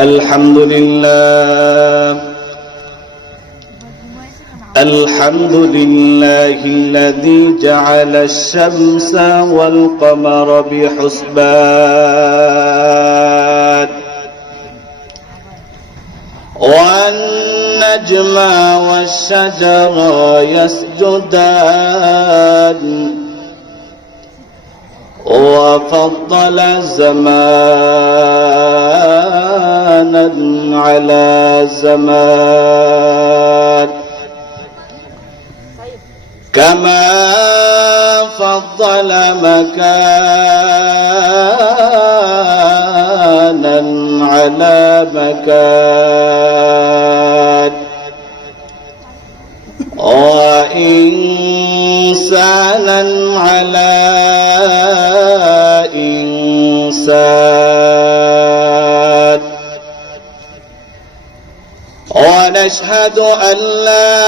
الحمد لله الحمد لله الذي جعل الشمس والقمر بحسبان والنجم والشجر يسجدان وفضل زمانا على زمان كما فضل مكانا على مكان وإنسانا على إنسان ونشهد أن لا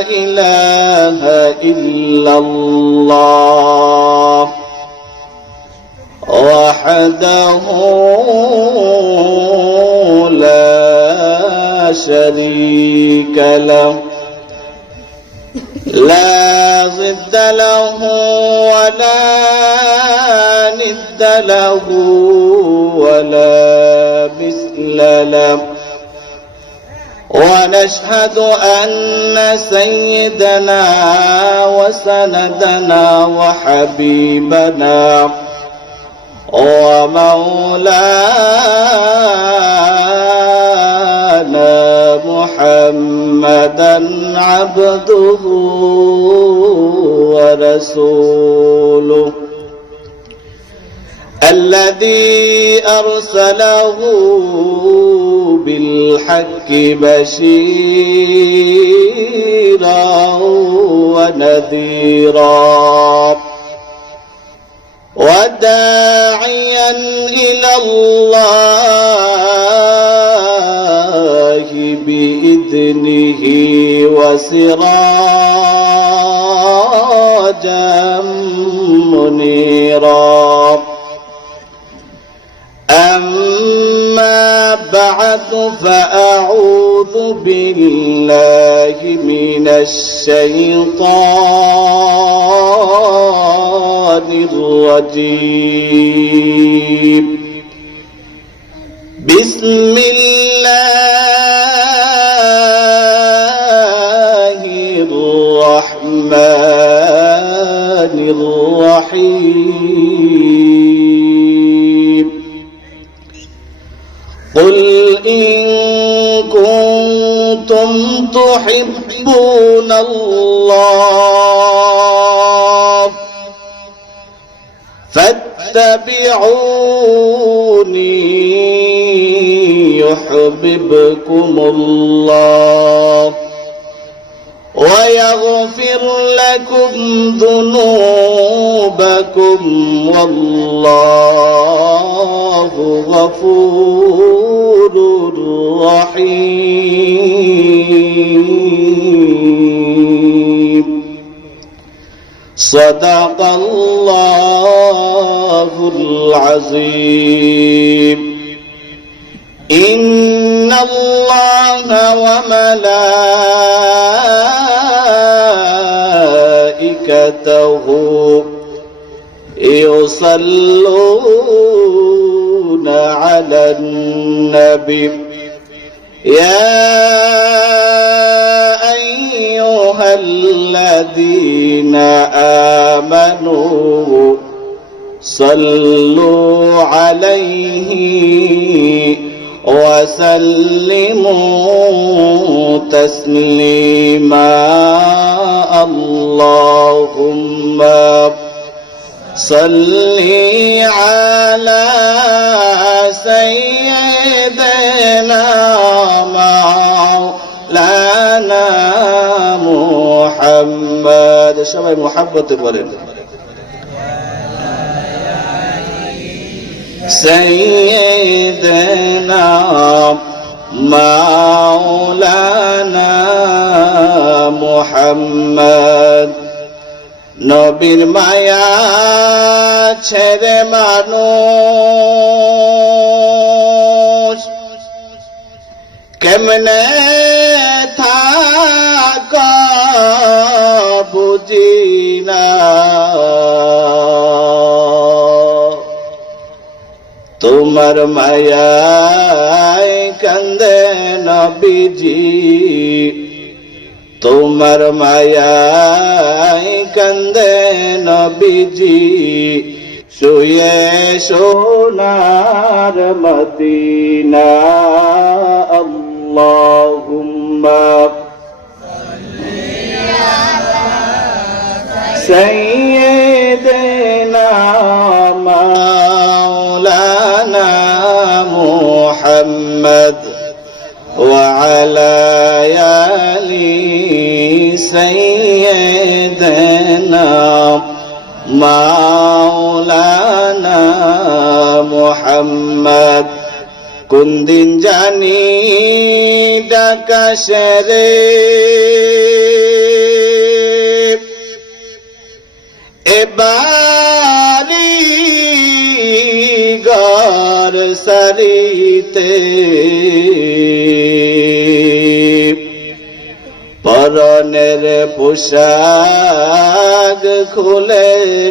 إله إلا الله وحده لا شريك له لا ضد له ولا ند له ولا مثل له ونشهد أن سيدنا وسندنا وحبيبنا ومولانا محمدا عبده ورسوله الذي أرسله بالحق بشيرا ونذيرا وداعيا إلى الله بإذنه وسراجا منيرا أما بعد فأعوذ بالله من الشيطان الرجيم بسم الله الرحمن الرحيم قل إن كنتم تحبون الله فاتبعوني يحببكم الله ويغفر لكم ذنوبكم والله غفور رحيم صدق الله العظيم إن الله وملائكته يصلون على النبي يا أيها الذين آمنوا صلوا عليه وسلموا تسليما اللهم صل على سيدنا مولانا محمد সবাই محبت বলেন سيدنا مولانا محمد নবীর মায়া ছেড়ে মানুষ কেমনে থাক বুঝি না, তোমার মায়ায় কান্দে নবীজি, তোমার মায়ায় কান্দে নবীজি, শুয়ে সোনার মদিনা। আল্লাহুম্মা সাইয়্যিদিনা মাওলানা মুহাম্মদ ওয়া আলা আলি সাইয়্যিদিনা মাওলানা মুহাম্মদ। কোন দিন জানি ডাকাশরে এবারি ঘর সারিতে, পরনের পোশাক খুলে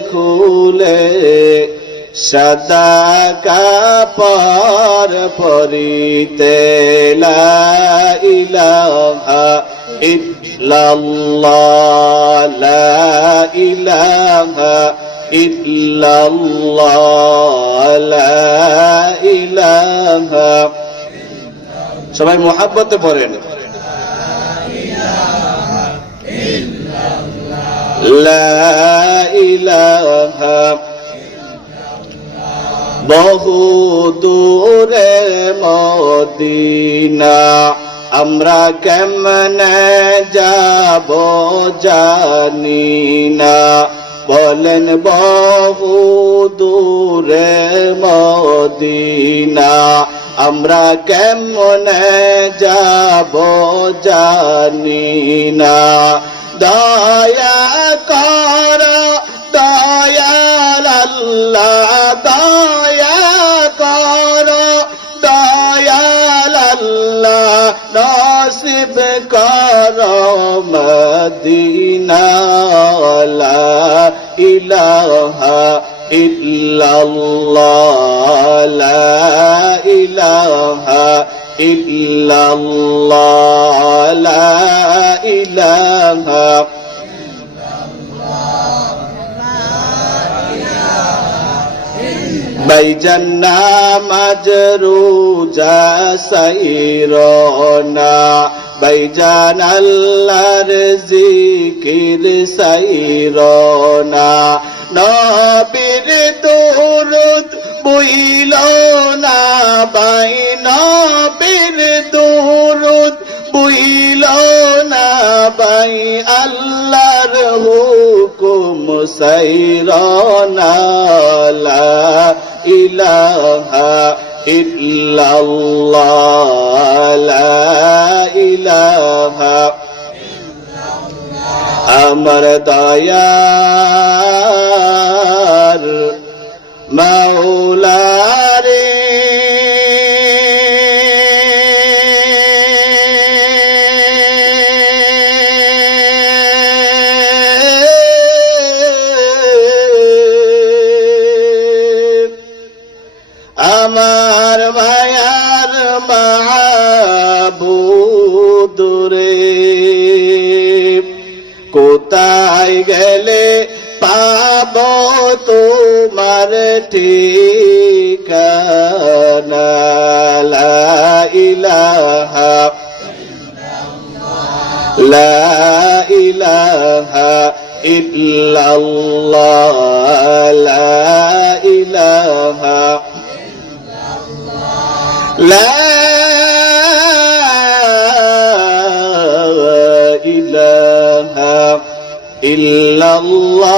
খুলে সাদা কাপড় পরিতে, লা ইলাহা ইল্লাল্লাহ, লা ইলাহা ইল্লাল্লাহ, লা ইলাহা। সবাই মুহাব্বতে পড়েন, লা ইলাহা। বহু দূরে মদিনা, আমরা কেমনে যাব জানি না, বলেন বহু দূরে মদিনা, আমরা কেমনে যাব জানি না। দয়া কর দয়াল আল্লাহ, দয়া কর দয়াল আল্লাহ, নসিব কর মদিনা। লা ইলাহা ইল্লাল্লাহ, লা ইলাহা ইল্লাল্লাহ, লা ইলাহা। ভাইজান নামাজ রোজা সাইরনা, ভাইজান আল্লাহর জিকির সাইরনা, নবীর দুরূদ বইল না ভাই, নবীর দুরূদ বইল না ভাই, আল্লাহর হুকুম সাইরনা। লা ইলাহা ইল্লাল্লাহ, লা ইলাহা। আমার দয়ার মাওলা রে, আমার মায়ার মাহবুব রে, কোথায় গেলে পাব তোমার ঠিকানা। লা ইলাহা লা ইলাহা ইল্লাল্লাহ, লা ইলাহা লা ইলাহা ইল্লাল্লাহু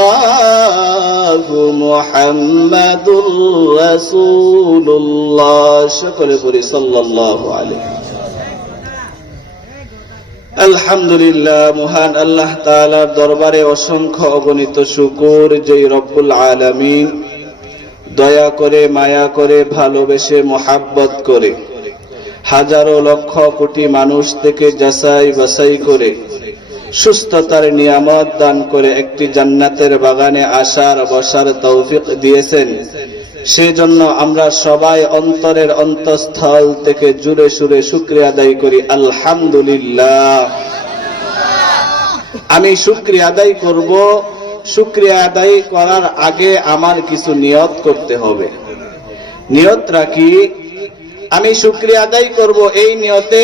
মুহাম্মাদুর রাসূলুল্লাহ। সকলে পড়ি সাল্লাল্লাহু আলাইহি। আলহামদুলিল্লাহ, মহান আল্লাহ তাআলার দরবারে অসংখ্য অগণিত শুকর, যেই রব্বুল আলামিন দয়া করে, মায়া করে, ভালোবেসে, মোহাব্বত করে হাজারো লক্ষ কোটি মানুষ থেকে যাচাই বাছাই করে সুস্থতার নিয়ামত দান করে একটি জান্নাতের বাগানে আসার বসার তৌফিক দিয়েছেন। সেজন্য আমরা সবাই অন্তরের অন্তঃস্থল থেকে জুড়ে সুরে শুকরিয়া আদায় করি, আলহামদুলিল্লাহ। আমি শুকরিয়া আদায় করব। শুকরিয়া আদায় করার আগে আমার কিছু নিয়ত করতে হবে। নিয়ত রাখি, আমি শুকরিয়া আদায় করব এই নিয়তে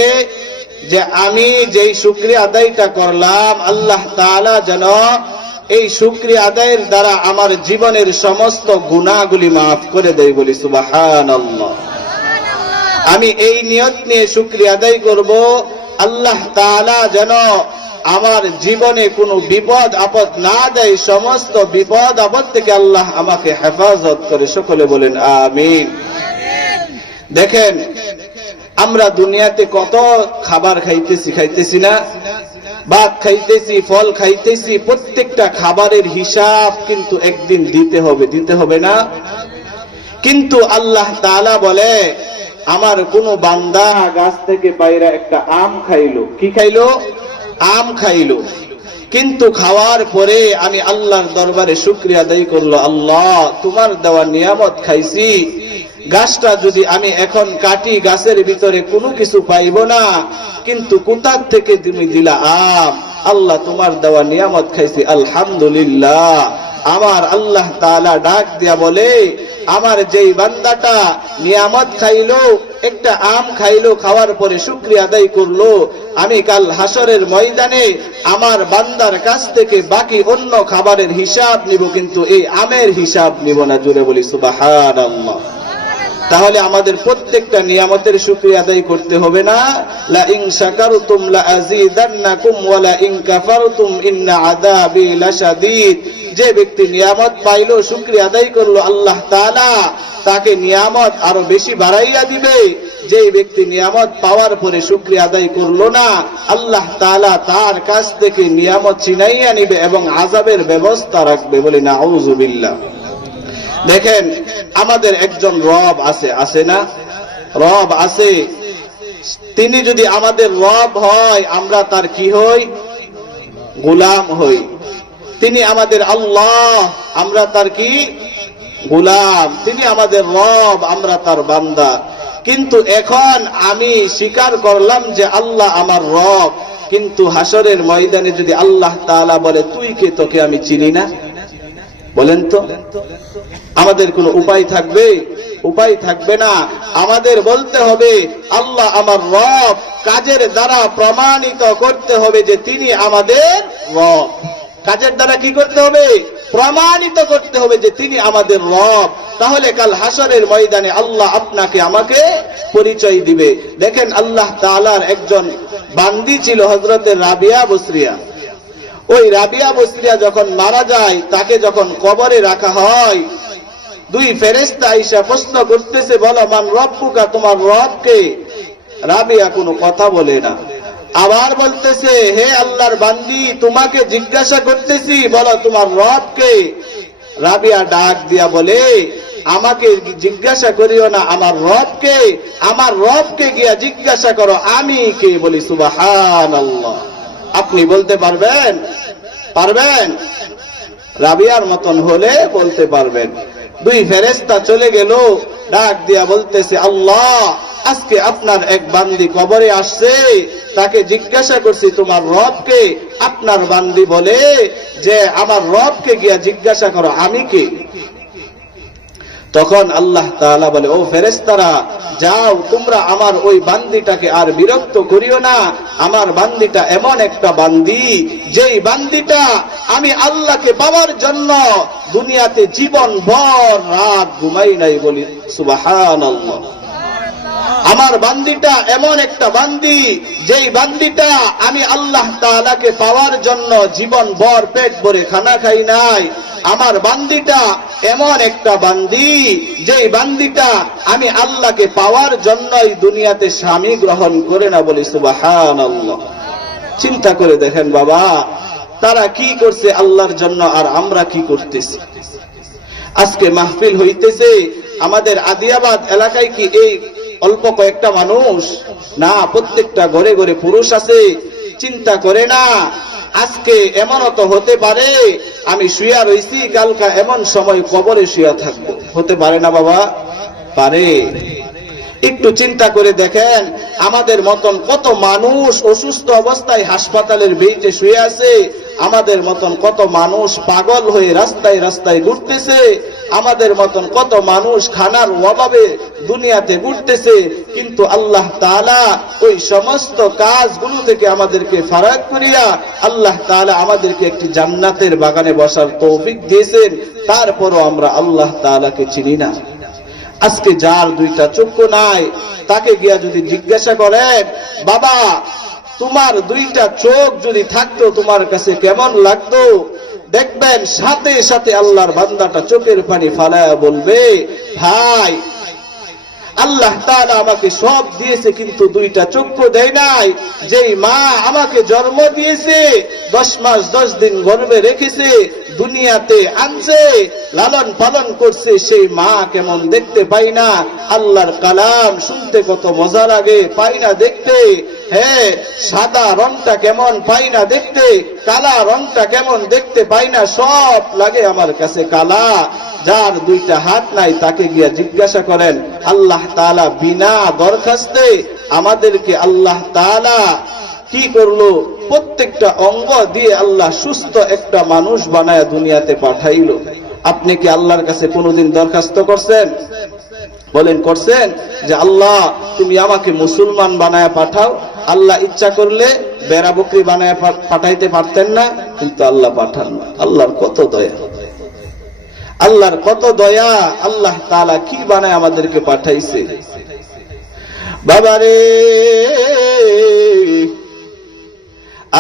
যে আমি যেই শুকরিয়া আদায়টা করলাম, আল্লাহ তাআলা যেন এই শুকরিয়া আদায়ের দ্বারা আমার জীবনের সমস্ত গুনাহগুলি মাফ করে দেয়, বলি সুবহানাল্লাহ। আমি এই নিয়ত নিয়ে শুকরিয়া আদায় করব, আল্লাহ তাআলা যেন আমার জীবনে কোনো বিপদ আপদ না দেয়, সমস্ত বিপদ আপদ থেকে আল্লাহ আমাকে হেফাজত করে। সকলে বলেন আমিন। দেখেন, আমরা দুনিয়াতে কত খাবার খাইতেছি না, ভাত খাইতেছি, ফল খাইতেছি, প্রত্যেকটা খাবারের হিসাব কিন্তু একদিন দিতে হবে না? কিন্তু আল্লাহ তাআলা বলে, আমার কোন বান্দা গাছ থেকে পায়রা একটা আম খাইলো, কি খাইলো? আম খাইলো। কিন্তু খাওয়ার পরে আমি আল্লাহর দরবারে শুকরিয়া আদায় করলো, আল্লাহ তোমার দেওয়া নিয়ামত খাইছি, গাছটা যদি আমি এখন কাটি, গাছের ভিতরে কোনো কিছু পাইব না, কিন্তু কোথা থেকে তুমি দিলা আম, আল্লাহ তোমার দেওয়া নিয়ামত খাইছি, আলহামদুলিল্লাহ। আমার আল্লাহ তাআলা ডাক দিয়া বলে, আমার যেই বান্দাটা নিয়ামত খাইলো, একটা আম খাইলো, খাওয়ার পরে শুকরিয়া আদায় করলো, আমি কাল হাসরের ময়দানে আমার বান্দার কাছ থেকে বাকি অন্য খাবারের হিসাব নিব, কিন্তু এই আমের হিসাব নিব না। জোরে বলি সুবহানাল্লাহ। তাহলে আমাদের প্রত্যেকটা নিয়ামতের শুকরিয়া আদায় করতে হবে না? লা ইন শাকারতুম লা আযীদান্নাকুম ওয়া লা ইন কাফারতুম ইন্না আযাবি লাশাদীদ। যে ব্যক্তি নিয়ামত পাইলো, শুকরিয়া আদায় করলো, আল্লাহ তাআলা তাকে নিয়ামত আরো বেশি বাড়াইয়া দিবে। যে ব্যক্তি নিয়ামত পাওয়ার পরে শুকরিয়া আদায় করলো না, আল্লাহ তাআলা তার কাছ থেকে নিয়ামত ছিনাইয়া নিবে এবং আযাবের ব্যবস্থা রাখবে। বলি নাউযুবিল্লাহ। দেখেন, আমাদের একজন রব আছে না? রব আছে। তিনি যদি আমাদের রব হয়, আমরা তার কি হই? গোলাম হই। তিনি আমাদের আল্লাহ, আমরা তার কি? গোলাম। তিনি আমাদের রব, আমরা তার বান্দা। কিন্তু এখন আমি স্বীকার করলাম যে আল্লাহ আমার রব, কিন্তু হাসরের ময়দানে যদি আল্লাহ তাআলা বলে, তুই কে, তোকে আমি চিনি না, বলেন তো আমাদের কোনো উপায় থাকবে? উপায় থাকবে না। আমাদের বলতে হবে, আল্লাহ আমার রব। কাজের দ্বারা প্রমাণিত করতে হবে যে তিনি আমাদের রব। কাজের দ্বারা কি করতে হবে? প্রমাণিত করতে হবে যে তিনি আমাদের রব। তাহলে কাল হাসরের ময়দানে আল্লাহ আপনাকে আমাকে পরিচয় দিবে। দেখেন, আল্লাহ তাআলার একজন বান্দি ছিল, হযরতে রাবিয়া বসরিয়া। ওই রাবিয়া বসরিয়া যখন মারা যায়, তাকে যখন কবরে রাখা হয়, দুই ফেরেশতা আইসা প্রশ্ন করতেছে, বলো মান রব্বুকা, তোমার রব কে? রাবিয়া কোনো কথা বলে না। আবার বলতেছে, হে আল্লাহর বান্দি, তোমাকে জিজ্ঞাসা করতেছি, বলো তোমার রব কে? রাবিয়া ডাক দিয়া বলে, আমাকে জিজ্ঞাসা করিও না আমার রব কে, আমার রবকে গিয়া জিজ্ঞাসা করো আমি কে। বলি সুবহানাল্লাহ। আপনি বলতে পারবেন? পারবেন? রাবিয়ার মতন হলে বলতে পারবেন। দুই ফেরেশতা চলে গেল, ডাক দিয়া বলতেছে, আল্লাহ আজকে আপনার এক বান্দি কবরে আসছে, তাকে জিজ্ঞাসা করছি তোমার রবকে। আপনার বান্দি বলে যে আমার রবকে গিয়া জিজ্ঞাসা করো আমি কে। তখন আল্লাহ তাআলা বলে, ও ফেরেশতারা, যাও তোমরা আমার ওই বান্দিটাকে আর বিরক্ত করিও না। আমার বান্দিটা এমন একটা বান্দি, যেই বান্দিটা আমি আল্লাহকে পাওয়ার জন্য দুনিয়াতে জীবন ভর রাত ঘুমাই নাই। বলি সুবহানাল্লাহ। আমার বান্দিটা এমন একটা বান্দি, যেই বান্দিটা আমি আল্লাহ তাআলাকে পাওয়ার জন্য জীবন ভর পেট ভরে খানা খাই নাই। আমার বান্দিটা এমন একটা বান্দি, যেই বান্দিটা আমি আল্লাহকে পাওয়ার জন্যই দুনিয়াতে স্বামী গ্রহণ করে না। বলি সুবহানাল্লাহ। চিন্তা করে দেখেন বাবা, তারা কি করছে আল্লাহর জন্য, আর আমরা কি করতেছি। আজকে মাহফিল হইতেছে আমাদের আদিয়াবাদ এলাকায়, কি এই অল্প কয়েকটা মানুষ না, প্রত্যেকটা ঘরে ঘরে পুরুষ আছে। চিন্তা করে না, আজকে এমনও তো হতে পারে আমি শুয়া রইছি, কালকা এমন সময় কবরে শুয়া থাকবো। হতে পারে না বাবা? পারে। একটু চিন্তা করে দেখেন, আমাদের মতন কত মানুষ অসুস্থ অবস্থায় হাসপাতালের বেডে শুয়ে আছে, আমাদের মতন কত মানুষ পাগল হয়ে রাস্তায় রাস্তায় ঘুরতেছে, আমাদের মতন কত মানুষ খানার অভাবে দুনিয়াতে ঘুরতেছে। কিন্তু আল্লাহ তাআলা ওই সমস্ত কাজগুলো থেকে আমাদেরকে ফারাক করিয়া আল্লাহ তাআলা আমাদেরকে একটি জান্নাতের বাগানে বসার তৌফিক দিয়েছেন। তারপরও আমরা আল্লাহ তাআলাকে চিনি না। আজকে যার দুইটা চক্ষু নাই, তাকে গিয়া যদি জিজ্ঞাসা করেন, বাবা তোমার দুইটা চোখ যদি থাকতো তোমার কাছে কেমন লাগতো, দেখবেন সাথে সাথে আল্লাহর বান্দাটা চোখের পানি ফালায়া বলবে, ভাই আল্লাহ তাআলা আমাকে সব দিয়েছে কিন্তু দুইটা চক্ষু দেয় নাই। যেই মা আমাকে জন্ম দিয়েছে, 10 মাস 10 দিন গর্ভে রেখেছে, দুনিয়াতে আনছে, লালন পালন করছে, সেই মা কেমন দেখতে পাই না। আল্লাহর কালাম শুনতে কত মজা লাগে, পাই না দেখতে। হ্যাঁ, সাদা রংটা কেমন পাই না দেখতে, কালা রংটা কেমন দেখতে পাই না, সব লাগে আমার কাছে কালা। যার দুইটা হাত নাই তাকে গিয়া জিজ্ঞাসা করেন, আল্লাহ তাআলা বিনা দরখাস্তে আমাদেরকে আল্লাহ তাআলা কি করলো? প্রত্যেকটা অঙ্গ দিয়ে আল্লাহ সুস্থ একটা মানুষ বানায় দুনিয়াতে পাঠাইলো। আপনি কি আল্লাহর কাছে কোনোদিন দরখাস্ত করছেন? বলেন করছেন যে আল্লাহ তুমি আমাকে মুসলমান বানায় পাঠাও? আল্লাহ ইচ্ছা করলে বেড়া বকরি বানায় পাঠাইতে পারতেন না, কিন্তু আল্লাহ পাঠান না। আল্লাহর কত দয়া, আল্লাহর কত দয়া। আল্লাহ তাআলা কি বানায় আমাদেরকে পাঠাইছে। বাবারে,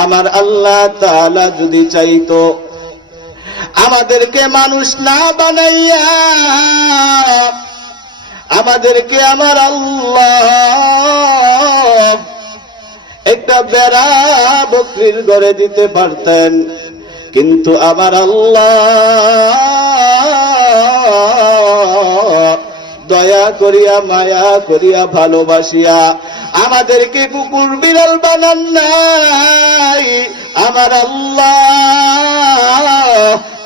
আমার আল্লাহ তাআলা যদি চাইতো আমাদেরকে মানুষ না বানাইয়া আমাদেরকে আমার আল্লাহ একটা বেড়া বকরির ঘরে দিতে পারতেন, কিন্তু আমার আল্লাহ দয়া করিয়া মায়া করিয়া ভালোবাসিয়া আমাদেরকে কুকুর বিড়াল বানান নাই। আমার আল্লাহ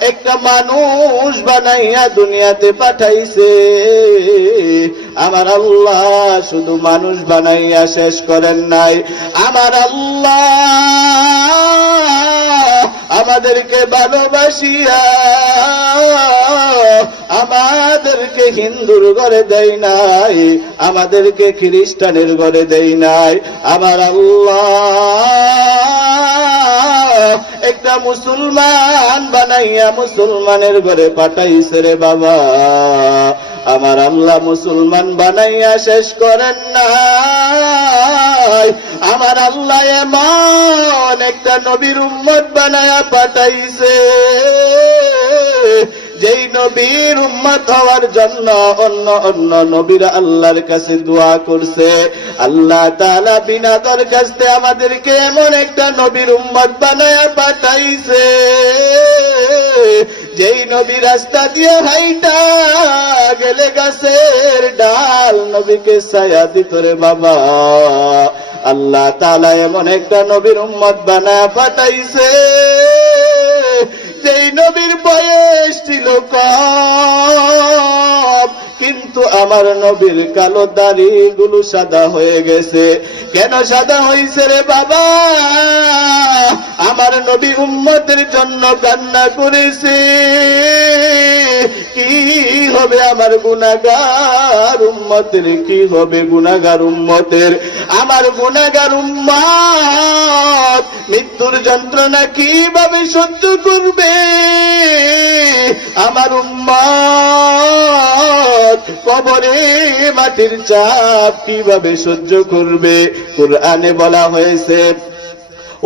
একটা মানুষ বানাইয়া দুনিয়াতে পাঠাইছে। আমার আল্লাহ শুধু মানুষ বানাইয়া শেষ করেন নাই, আমার আল্লাহ আমাদেরকে ভালোবাসিয়া আমাদেরকে হিন্দুর ঘরে দেয় নাই, আমাদেরকে খ্রিস্টানের ঘরে দেয় নাই। আমার আল্লাহ একটা মুসলমান বানাইয়া মুসলমানের ঘরে পাঠাইছে রে বাবা। আমার আল্লাহ মুসলমান বানাইয়া শেষ করেন নাই, আমার আল্লাহ এমন একটা নবীর উম্মত বানাইয়া পাঠাইছে, যেই নবীর উম্মত হওয়ার জন্য অন্য অন্য নবীরা আল্লাহর কাছে দোয়া করছে। আল্লাহ তাআলা বিনা দরখাস্তে আমাদেরকে এমন একটা নবীর উম্মত বানায়া পাঠাইছে, যেই নবী রাস্তা দিয়ে হাইটা গেলে গাছের ডাল নবীকে ছায়া দিত রে বাবা। আল্লাহ তাআলা এমন একটা নবীর উম্মত বানায়া পাঠাইছে, যেই নবীর বয়স ছিল কম, কিন্তু আমার নবীর কালো দাড়ি গুলো সাদা হয়ে গেছে। কেন সাদা হয়েছে রে বাবা? আমার নবী উম্মতের জন্য কান্না করেছে। কি হবে আমার গুনাহগার উম্মতের, কি হবে গুনাহগার উম্মতের? আমার গুনাহগার উম্মত মৃত্যুর যন্ত্রণা কিভাবে সহ্য করবে? আমার উম্মত কবরে মাটির চাপ কিভাবে সহ্য করবে? কুরআনে বলা হয়েছে,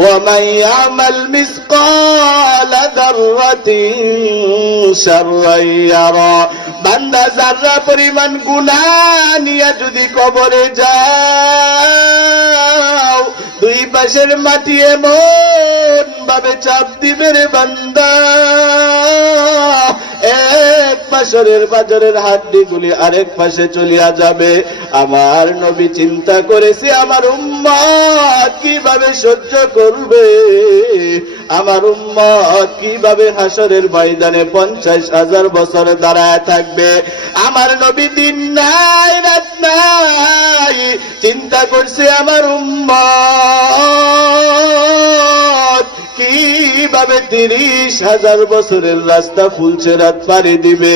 وَمَنْ يَعْمَلْ مِثْقَالَ ذَرَّةٍ شَرًّا يَرَهُ। বান্দা যারা পরিমাণ গুনাহ নিয়ে যদি কবরে যাও, দুই পাশের মাটি এমন ভাবে চাপ দিবে রে বান্দা, এক পাশের বাজারের হাড্ডিগুলি আরেক পাশে চলিয়া যাবে। আমার নবী চিন্তা করেছে আমার উম্মত কিভাবে সহ্য করবে, আমার উম্মত কিভাবে হাসরের ময়দানে 50,000 বছর দাঁড়ায় থাকবে। আমার নবী দিন নাই রাত নাই চিন্তা করছে আমার উম্মত কিভাবে 30,000 বছরের রাস্তা ফুলছেরাত পাড়ি দিবে।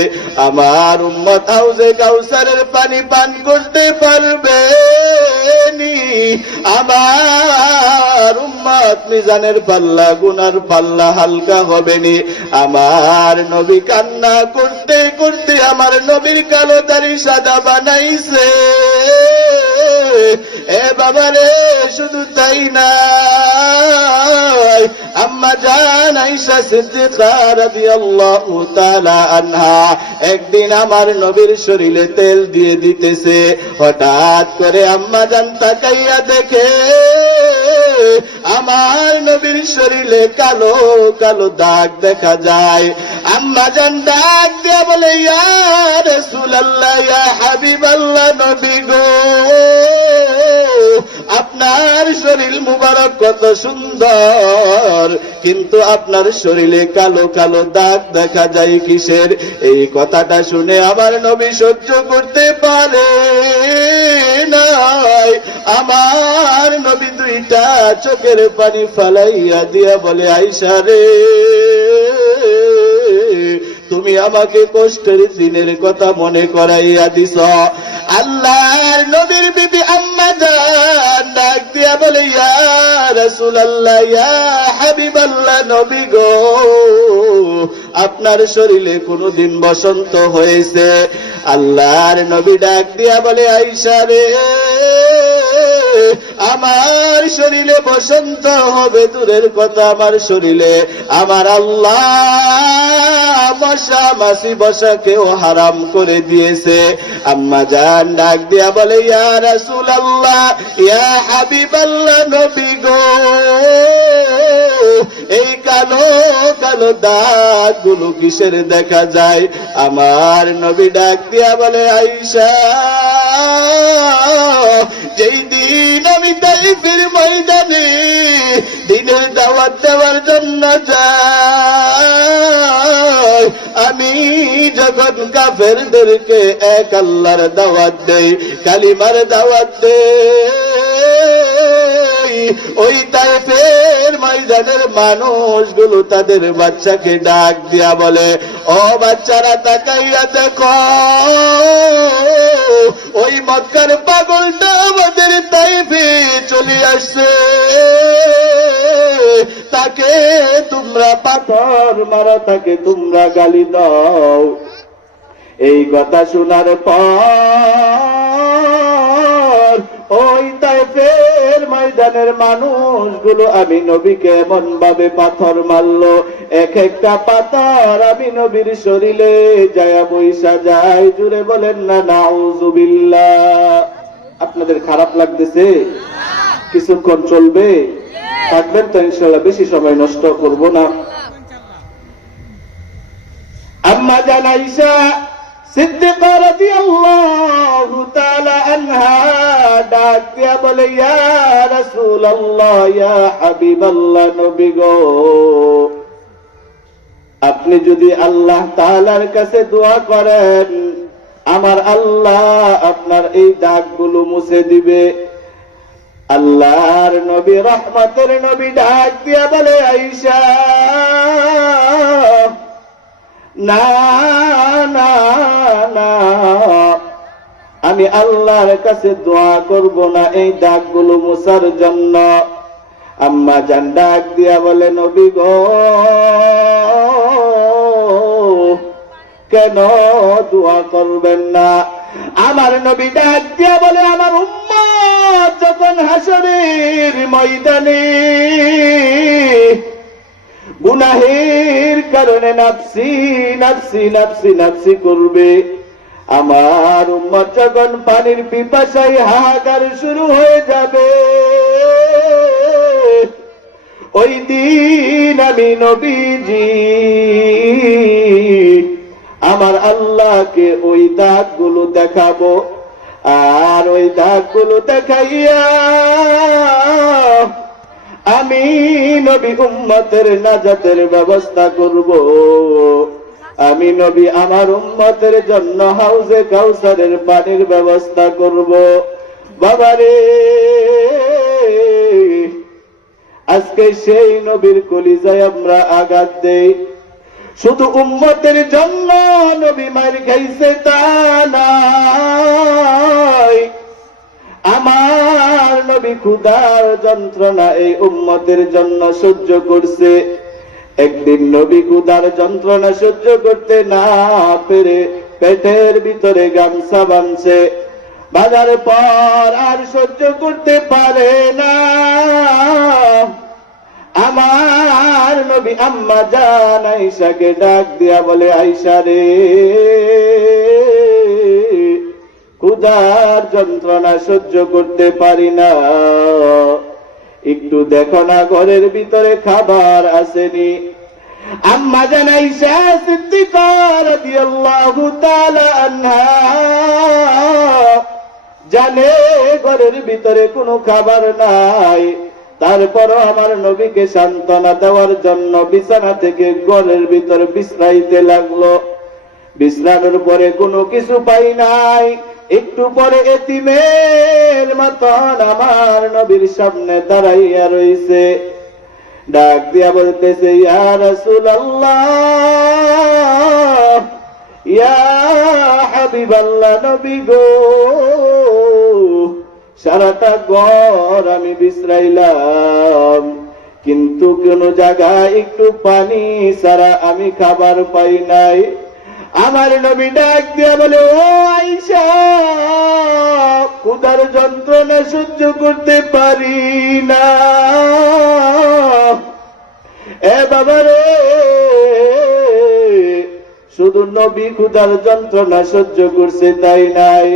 আমার উম্মত হাউজে কাউসারের পানি পান করতে পারবে নি, আমার উম্মত মিজানের পাল্লা গুনার পাল্লা হালকা হবে নি। আমার নবী কান্না করতে করতে আমার নবীর কালো দাড়ি সাদা বানাইছে। এ বাবারে শুধু তাই না, আম্মা জান আয়েশা সিদ্দিকা রাদিয়াল্লাহু তাআলা আনহা একদিন আমার নবীর শরীরে তেল দিয়ে দিতেছে। হঠাৎ করে আম্মা জান তাকাইয়া দেখে আমার নবীর শরীরে কালো কালো দাগ দেখা যায়। আম্মা জান ডাক দিয়ে বলে, ইয়া রাসূলুল্লাহ, ইয়া হাবিবাল্লাহ, নবী গো, আপনার শরীর মুবারক কত সুন্দর, কিন্তু আপনার শরীরে কালো কালো দাগ দেখা যায় কিসের? এই কথাটা শুনে আমার নবী সহ্য করতে পারে নাই। আমার নবী দুইটা চোখের পানি ফালাইয়া দিয়া বলে, আয়েশা রে, তুমি আমাকে কষ্টের দিনের কথা মনে করাইয়া দিছ। আল্লাহর নবীর বিবি আম্মা জান ডাক দিয়া বলে, ইয়া রাসূলুল্লাহ, ইয়া হাবিবাল্লাহ, নবী গো, আপনার শরীরে কোনদিন বসন্ত হয়েছে? আল্লাহর নবী ডাক দিয়া বলে, আয়েশা রে, আমার শরীরে বসন্ত হবে দূরের কথা, আমার শরীরে আমার আল্লাহ মশা মাছি বসাকেও হারাম করে দিয়েছে। আম্মা জান ডাক দিয়া বলে, ইয়া রাসূলুল্লাহ, ইয়া হাবিবাল্লাহ, নবী গো, এই কালো কালো দাগ গুলো কিসের দেখা যায়? আমার নবী ডাক দিয়া বলে, আয়েশা, যেই দিন আমি তাইফের ময়দানে দিনের দাওয়াত দেওয়ার জন্য যাই, আমি যখন কাফেরদেরকে এক আল্লাহর দাওয়াত দেই, কালিমার দাওয়াত দেই, ওই তাইফের ময়দানের মানুষগুলো তাদের বাচ্চাকে ডাক দিয়া বলে, ও বাচ্চারা তাকাইয়া দেখো, ওই মক্কার পাগলটা আমাদের তাইফে চলে আসছে, তাকে তোমরা পাথর মারা, তাকে তোমরা গালি দাও। এই কথা শোনার পর ওই তাইফের ময়দানের মানুষগুলো আমি নবীকে এমন ভাবে পাথর মারলো, এক একটা পাথর আমি নবীর শরীরে যায় বৈশা যায়। জুড়ে বলেন না নাউজুবিল্লাহ। আপনাদের খারাপ লাগতেছে? কিছুক্ষণ চলবে, থাকবেন তো ইনশাআল্লাহ, বেশি সময় নষ্ট করব না। আম্মা জান আয়েশা সিদ্দিকা রাদিয়াল্লাহু তাআলা আনহা ডাক দিয়া বলে, ইয়া রাসূলুল্লাহ, ইয়া হাবিবাল্লাহ, নবী গো, আপনি যদি আল্লাহ তাআলার কাছে দোয়া করেন, আমার আল্লাহ আপনার এই দাগগুলো মুছে দিবে। আল্লাহর নবী, রহমতের নবী ডাক দিয়া বলে, আয়েশা, না না না, আমি আল্লাহর কাছে দোয়া করব না এই দাগগুলো মুছার জন্য। আম্মা জান ডাক দিয়া বলে, নবী গো, কেন দোয়া করবেন না? আমার নবী ডাক দিয়া বলে, আমার উম্মত যখন হাসরের ময়দানে গুনাহের কারণে নাফসি নাফসি নাফসি নাফসি করবে, আমার উম্মত যখন পানির পিপাসায় হাহাকার শুরু হয়ে যাবে, ওই দিন আমি নবীজি আমার আল্লাহকে ওই দাগগুলো দেখাবো, আর ওই দাগগুলো দেখাইয়া আমি নবী উম্মতের নাজাতের ব্যবস্থা করব। আমি নবী আমার উম্মতের জন্য হাউজে কাউসারের পানির ব্যবস্থা করব। বাবারে, আজকে সেই নবীর কলিজায় আমরা আঘাত দেই। শুধু উম্মতের জন্য নবী মার খাইছে তা নাই, আমার নবী ক্ষুধার যন্ত্রণা এই উম্মতের জন্য সহ্য করছে। একদিন নবী ক্ষুধার যন্ত্রণা সহ্য করতে না পেরে পেটের ভিতরে গামছা বাঁধছে, বাঁধার পর আর সহ্য করতে পারে না। আমার নবী আম্মা জান আয়েশাকে ডাক দিয়া বলে, আয়েশা রে, ক্ষুধার যন্ত্রণা সহ্য করতে পারি না, একটু দেখো না ঘরের ভিতরে খাবার আসেনি। আম্মা জান আয়েশা সিদ্দিকা রাদিয়াল্লাহু তাআলা আনহা জানে ঘরের ভিতরে কোনো খাবার নাই, তারপরও আমার নবীকে সান্ত্বনা দেওয়ার জন্য বিছানা থেকে ঘরের ভিতর বিশ্রাইতে লাগলো। বিশ্রানোর পরে কোনো কিছু পাই নাই, একটু পরে এতিমের মতন আমার নবীর সামনে দাঁড়াইয়া রইছে, ডাক দিয়া বলতেছে, ইয়া রাসূলুল্লাহ, ইয়া হাবিবাল্লাহ, নবী গো, সারাটা ঘর আমি বিশ্রাইলাম, কিন্তু কোন জায়গায় একটু পানি ছাড়া আমি খাবার পাই নাই। আমার নবী ডাক দিয়া বলে, ও আয়েশা, ক্ষুধার যন্ত্রণা সহ্য করতে পারি না। এ বাবা রে, শুধু নবী ক্ষুধার যন্ত্রণা সহ্য করছে তাই নাই,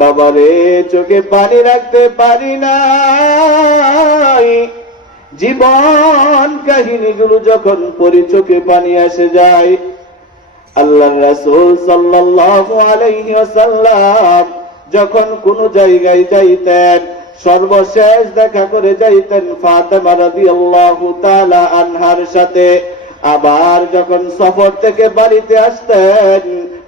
বাবারে চোখে পানি রাখতে পারি নাই। জীবন কাহিনীগুলো যখন পড়ি চোখে পানি আসে যায়। আল্লাহর রাসূল সাল্লাল্লাহু আলাইহি ওয়াসাল্লাম যখন কোন জায়গায় যাইতেন, সর্বশেষ দেখা করে যাইতেন ফাতেমা রাদিয়াল্লাহু তাআলা আনহার সাথে। আবার যখন সফর থেকে বাড়িতে আসতেন,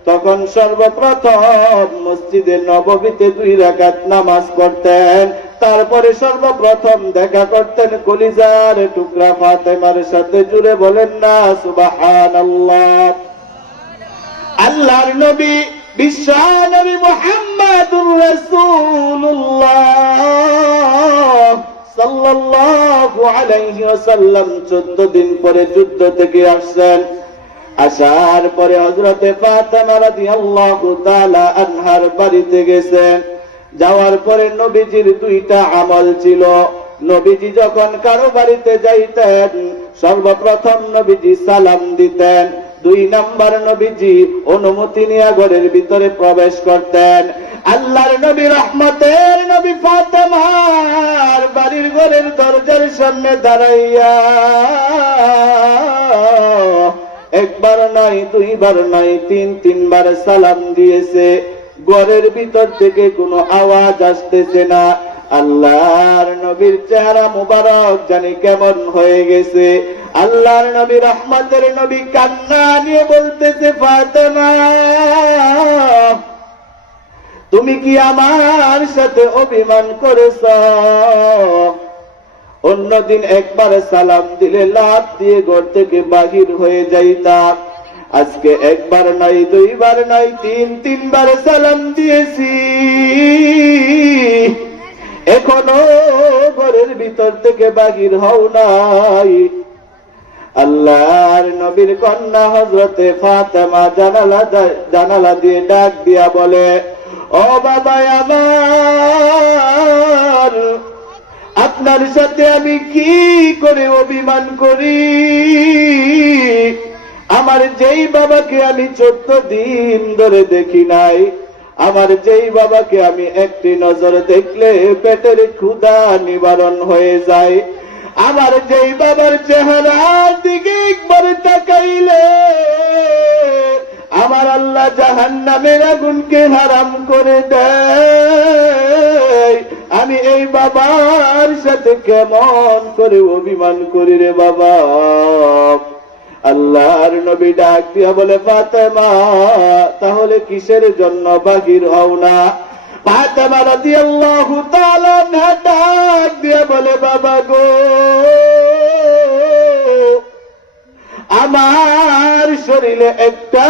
তখন সর্বপ্রথম মসজিদে নববীতে 2 রাকাত নামাজ পড়তেন, তারপরে সর্বপ্রথম দেখা করতেন কলিজার টুকরা ফাতেমার সাথে। জুড়ে বলেন না সুবহানাল্লাহ। আল্লাহর নবী বিশ্ব নবী মুহাম্মদুর রাসূলুল্লাহ সাল্লাল্লাহু আলাইহি ওয়াসাল্লাম 14 দিন পরে যুদ্ধ থেকে আসছেন। আসার পরে হযরতে ফাতেমা রাদিয়াল্লাহু তাআলা আনহার বাড়িতে গেছেন। যাওয়ার পরে নবীজির 2টা আমল ছিল। নবীজি যখন কারো বাড়িতে যাইতেন, সর্বপ্রথম নবীজি সালাম দিতেন, 2 নাম্বার নবীজি অনুমতি নিয়ে ঘরের ভিতরে প্রবেশ করতেন। আল্লাহর নবী রহমতের নবী ফাতেমার বাড়ির ঘরের দরজার সামনে দাঁড়াইয়া একবার নয়, 2 বার নয়, 3 বার সালাম দিয়েছে। ঘরের ভিতর থেকে কোনো আওয়াজ আসতেছে না। আল্লাহর নবীর চেহারা মুবারক জানি কেমন হয়ে গেছে। আল্লাহর নবী রহমতের নবী কান্না নিয়ে বলতেছে, ফাতেমা, তুমি কি আমার সাথে অভিমান করেছ? অন্যদিন একবার সালাম দিলে লাফ দিয়ে ঘর থেকে বাহির হয়ে যাইতাম। আজকে একবার নাই, 2 বার নাই, 3 বার সালাম দিয়েছি, এখনো ঘরের ভিতর থেকে বাহির হও নাই। আল্লাহর নবীর কন্যা হযরতে ফাতেমা জানালা দিয়ে ডাক দিয়া বলে, ও বাবা আমার, আপনার সাথে আমি কি করে অভিমান করি? আমার যেই বাবাকে আমি 14 দিন ধরে দেখি নাই, আমার যেই বাবাকে আমি একটি নজর দেখলে পেটের ক্ষুধা নিবারণ হয়ে যায়, আমার যেই বাবার চেহারার দিকে একবার তাকাইলে আমার আল্লাহ জাহান্নামের আগুনকে হারাম করে দেয়। আমি এই বাবার সাথে কেমন করে অভিমান করি রে বাবা। আল্লাহর নবী ডাক দিয়া বলে, ফাতেমা তাহলে কিসের জন্য বাহির হও না? ফাতেমা রাদিয়াল্লাহু তাআলা আনহা ডাক দিয়া বলে, বাবা গো, আমার শরীরে একটা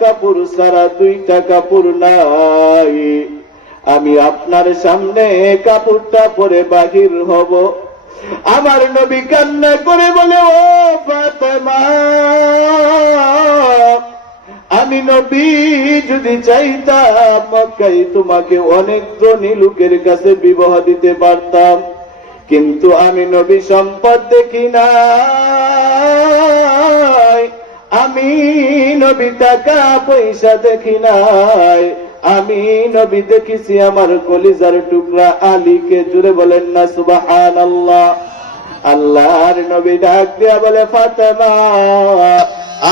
কাপড় ছাড়া দুইটা কাপড় নাই, আমি আপনার সামনে কাপড়টা পরে বাহির হব। আমার নবী কান্না করে বলে, ও ফাতেমা, আমি নবী যদি চাইতাম মক্কায় তোমাকে অনেক ধনী লোকের কাছে বিবাহ দিতে পারতাম, কিন্তু আমি নবী সম্পদ দেখি না, আমি নবী টাকা পয়সা দেখি নাই, আমি নবী দেখেছি আমার কলিজার টুকরা আলীকে। জুড়ে বলেন না সুবহানাল্লাহ। আল্লাহর নবী ডাক দিয়া বলে, ফাতেমা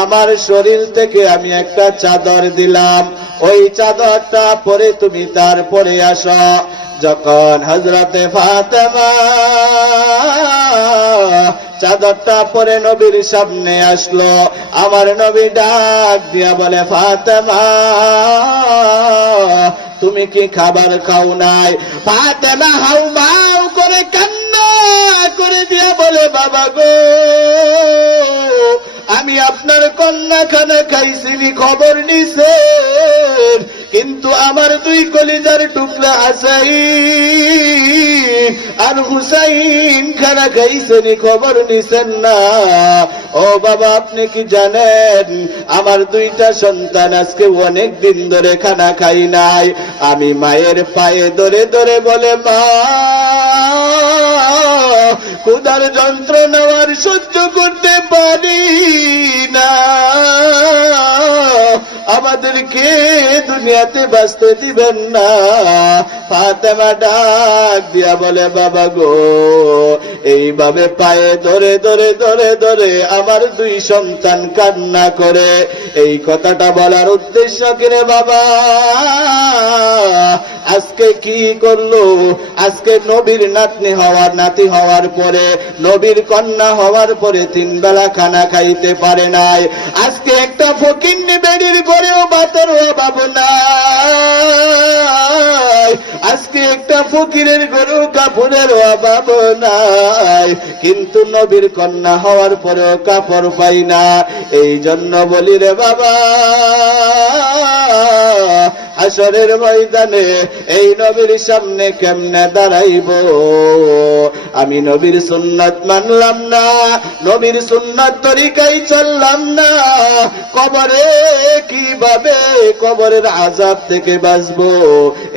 আমার শরীর থেকে আমি একটা চাদর দিলাম, ওই চাদরটা পরে তুমি তারপরে আসো। যখন হযরতে ফাতেমা চাদরটা পরে নবীর সামনে আসলো, আমার নবী ডাক দিয়া বলে, ফাতেমা তুমি কি খাবার খাও নাই? ফাতেমা হাউমাউ করে কান্না করে দিয়া বলে, বাবা গো, আমি আপনার কন্যা খানা খাইছিনি খবর নিছেন, কিন্তু আমার দুই কলিজার টুকরা হাসাইন আর হুসাইন খানা খাইছেনি খবর নিছেন না। ও বাবা, আপনি কি জানেন আমার দুইটা সন্তান আজকে অনেক দিন ধরে খানা খাই নাই? আমি মায়ের পায়ে ধরে ধরে বলে, মা ক্ষুধার যন্ত্রণা আর সহ্য করতে পারি না, আমাদেরকে দুনিয়াতে বাঁচতে দিবেন না। ফাতেমা ডাক দিয়া বলে, বাবা গো, এইভাবে পায়ে ধরে ধরে ধরে ধরে আমার দুই সন্তান কান্না করে। এই কথাটা বলার উদ্দেশ্য কিরে বাবা? আজকে কি করলো? আজকে নবীর নাতনি হওয়ার নাতি হওয়ার পরে, নবীর কন্যা হওয়ার পরে 3 বেলা খানা খাইতে পারে নাই। আজকে একটা ফকিন্নি বেড়ির ঘরেও ভাতের অভাব নাই, আজকে একটা ফকিরের ঘরেও কাপড়ের অভাব নাই, কিন্তু নবীর কন্যা হওয়ার পরেও কাপড় পাই না। এই জন্য বলি রে বাবা, হাসরের ময়দানে এই নবীর সামনে কেমনে দাঁড়াইব? আমি নবীর সুন্নাত মানলাম না, নবীর সুন্নাত তরিকায় চললাম না, কবরে কিভাবে কবরের আযাব থেকে বাঁচবো?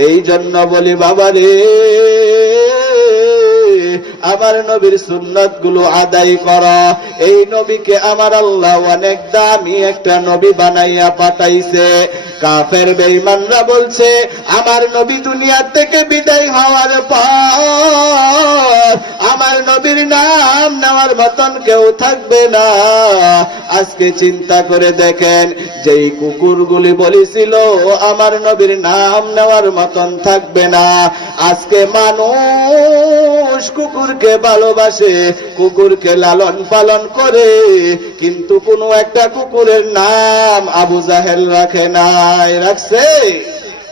এই জন্য বলি বাবারে, আমার নবীর সুন্নাত গুলো আদায় করা। এই নবীকে আমার আল্লাহ অনেক দামি একটা নবী বানাইয়া পাঠাইছে। কাফের বেঈমানরা বলছে আমার নবী দুনিয়া থেকে বিদায় হওয়ার পর আমার নবীর নাম নেওয়ার মতন কেউ থাকবে না। আজকে চিন্তা করে দেখেন, যেই কুকুরগুলি বলেছিল আমার নবীর নাম নেওয়ার মতন থাকবে না, আজকে মানুষ কুকুরকে ভালোবাসে, কুকুরকে লালন পালন করে, কিন্তু কোনো একটা কুকুরের নাম আবু জাহেল রাখে নাই। রাখছে?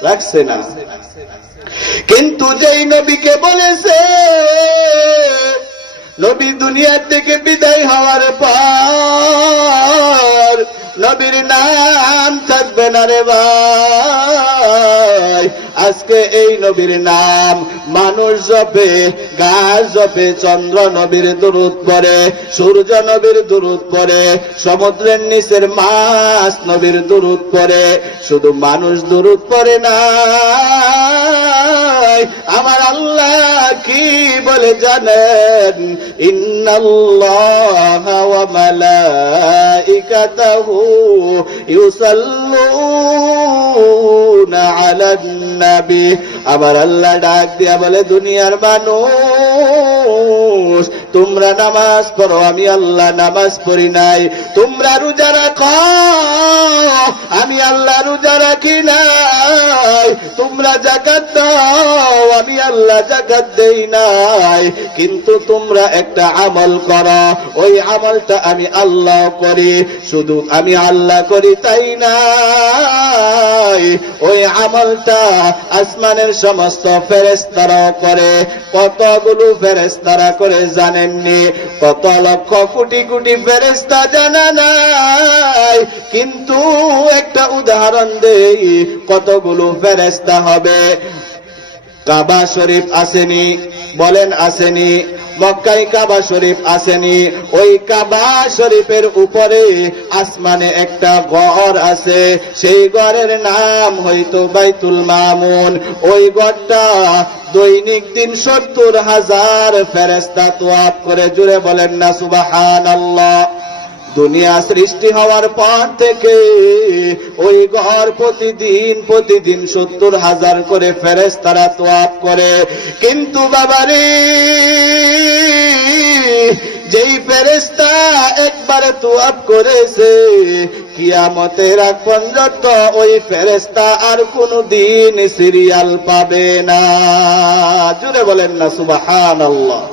রাখছে না। কিন্তু যেই নবীকে বলেছে নবী দুনিয়া থেকে বিদায় হওয়ার পর নবীর নাম থাকবে না রে ভাই, আজকে এই নবীর নাম মানুষ জপে, গাছ জপে, চন্দ্র নবীর দুরূদ পড়ে, সূর্য নবীর দুরূদ পড়ে, সমুদ্রের নিচের মাছ নবীর দুরূদ পড়ে, শুধু মানুষ দুরূদ পড়ে না। আমার আল্লাহ কি বলে জানেন? ইন্নাল্লাহা ওয়া মালাইকাতাহু ইউসাল্লুনা আলান নবী। আমার আল্লাহ ডাক দিয়া বলে, দুনিয়ার মানুষ তোমরা নামাজ পড়ো, আমি আল্লাহ নামাজ পড়ি নাই। তোমরা রোজা রাখো, আমি আল্লাহ রোজা রাখি নাই। তোমরা যাকাত দাও, আমি আল্লাহ যাকাত দেই নাই। কিন্তু তোমরা একটা আমল করো, ওই আমলটা আমি আল্লাহ করি। শুধু আমি আল্লাহ করি তাই না, ওই আমলটা আসমানের সমস্ত ফেরেশতারাও করে। কতগুলো ফেরেশতারা করে জানেননি? কত লক্ষ কোটি কোটি ফেরেশতা জানা নাই। কিন্তু একটা উদাহরণ দেই, কতগুলো ফেরেশতা হবে। কাবা শরীফ আসেনি? বলেন আসেনি? মক্কায় কাবা শরীফ আসেনি? ওই কাবা শরীফের উপরে আসমানে একটা ঘর আছে, সেই ঘরের নাম হয়তো বাইতুল মামুন। ওই ঘরটা দৈনিক দিন 70,000 ফেরেশতা তওয়াফ করে। জুড়ে বলেন না সুবহানাল্লাহ। দুনিয়া সৃষ্টি হওয়ার পর থেকে ওই ঘর প্রতিদিন 70,000 করে ফেরেশতারা তওয়াফ করে। কিন্তু বাবারে, যেই ফেরেশতা একবারে তওয়াফ করেছে, কিয়ামতের আগ পর্যন্ত ওই ফেরেশতা আর কোনদিন সিরিয়াল পাবে না। জুড়ে বলেন না সুবহানাল্লাহ।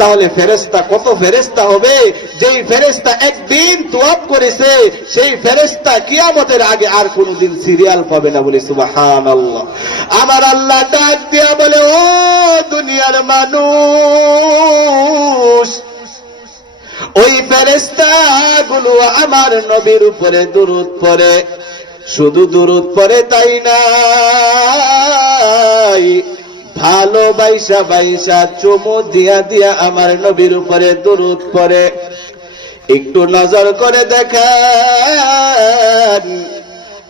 তাহলে ফেরেশতা কত ফেরেশতা হবে? যেই ফেরেশতা একদিন তওয়াফ করেছে, সেই ফেরেশতা কিয়ামতের আগে আর কোনদিন সিরিয়াল পাবে না। বলি সুবহানাল্লাহ। আমার আল্লাহ ডাক দিয়া বলে, ও দুনিয়ার মানুষ, ওই ফেরেশতা গুলো আমার নবীর উপরে দুরূদ পড়ে। শুধু দুরূদ পড়ে তাই না, ভালোবাসা বাইসা চুমু দিয়া দিয়া আমার নবীর উপরে দুরূদ পড়ে। একটু নজর করে দেখেন,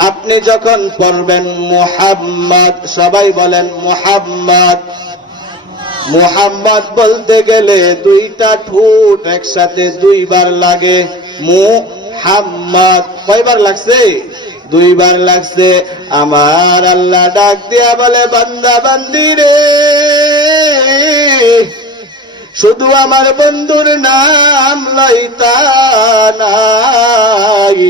আপনি যখন পড়বেন মুহাম্মদ, সবাই বলেন মুহাম্মদ। মুহাম্মদ বলতে গেলে দুইটা ঠোঁট একসাথে দুইবার লাগে। মুহাম্মদ কয়বার লাগছে? দুইবার লাগছে। আমার আল্লাহ ডাক দিয়া বলে, বান্দা বান্দি রে, শুধু আমার বন্ধুর নাম লইতা নাই,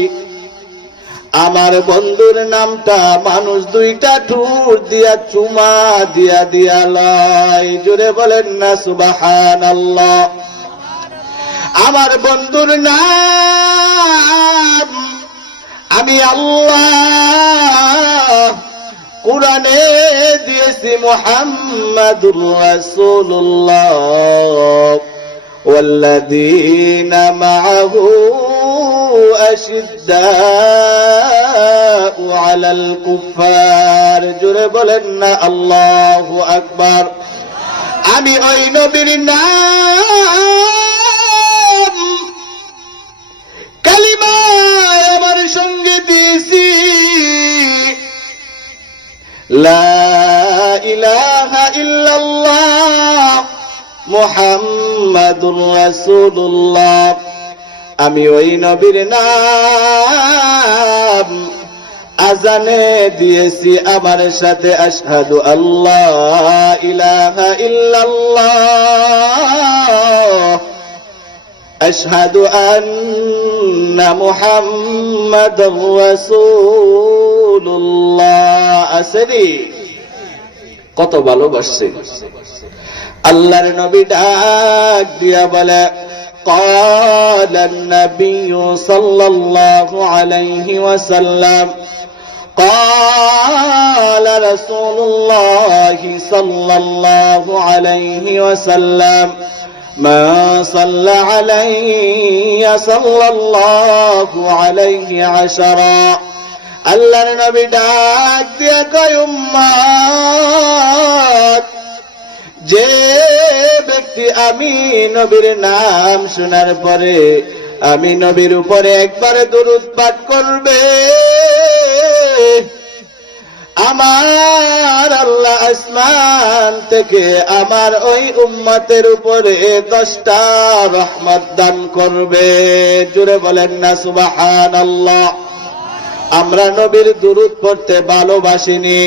আমার বন্ধুর নামটা মানুষ দুইটা ঠোঁট দিয়া চুমা দিয়া দিয়া লয়। জোরে বলেন না সুবহানাল্লাহ। আমার বন্ধুর নাম আমি আল্লাহ কুরআনে দিয়েছি মুহাম্মাদুর রাসূলুল্লাহ। ওয়াল্লাযীনা মাআহু আশিদ্দাউ আলাল কুফার। জোরে বলেন না আল্লাহু আকবার। আমি ওই নবীর নাম কালিমা আমার সঙ্গে দিয়েছি, লা ইলাহা ইল্লাল্লাহ মুহাম্মাদুর রাসূলুল্লাহ। আমি ওই নবীর নাম আজানে দিয়েছি আমার সাথে, আশহাদু আল্লাহ ইলাহা ইল্লাল্লাহ, আশহাদু আন্না মুহাম্মাদুর রাসূলুল্লাহ। আসেনি? কত ভালোবাসছে। আল্লাহর নবী ডাক দিয়া বলে, قال النبي صلى الله عليه وسلم قال رسول الله صلى الله عليه وسلم ما صلى علي صلى الله عليه عشرا। আল্লাহর নবী ডাক দিয়া কয়, উম্মত, যে ব্যক্তি আমি নবীর নাম শোনার পরে আমি নবীর উপরে একবারে দরুদ পাঠ করবে, আমার আল্লাহ আসমান থেকে আমার ওই উম্মতের উপরে 10টা রহমত দান করবে। জোরে বলেন না সুবহানাল্লাহ। আমরা নবীর দুরূদ পড়তে ভালোবাসিনি?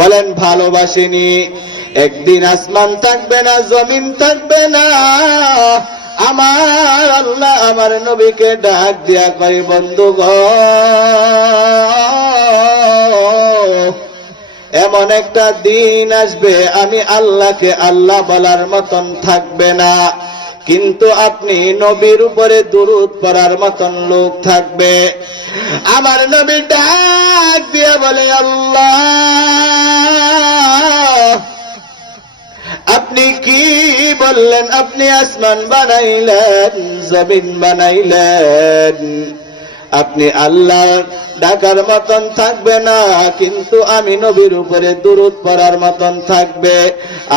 বলেন ভালোবাসিনি? একদিন আসমান থাকবে না, জমিন থাকবে না। আমার আল্লাহ আমার নবীকে ডাক দিয়া কয়, বন্ধু গো, এমন একটা দিন আসবে আমি আল্লাহকে আল্লাহ বলার মতন থাকবে না, কিন্তু আপনি নবীর উপরে দুরূদ পড়ার মতন লোক থাকবে। আমার নবী ডাক দিয়া বলে, আল্লাহ আপনি কি বললেন? আপনি আসমান বানাইলেন, জমিন বানাইলেন, আপনি আল্লাহ ডাকার মতন থাকবে না, কিন্তু আমি নবীর উপরে দুরূদ পড়ার মতন থাকবে।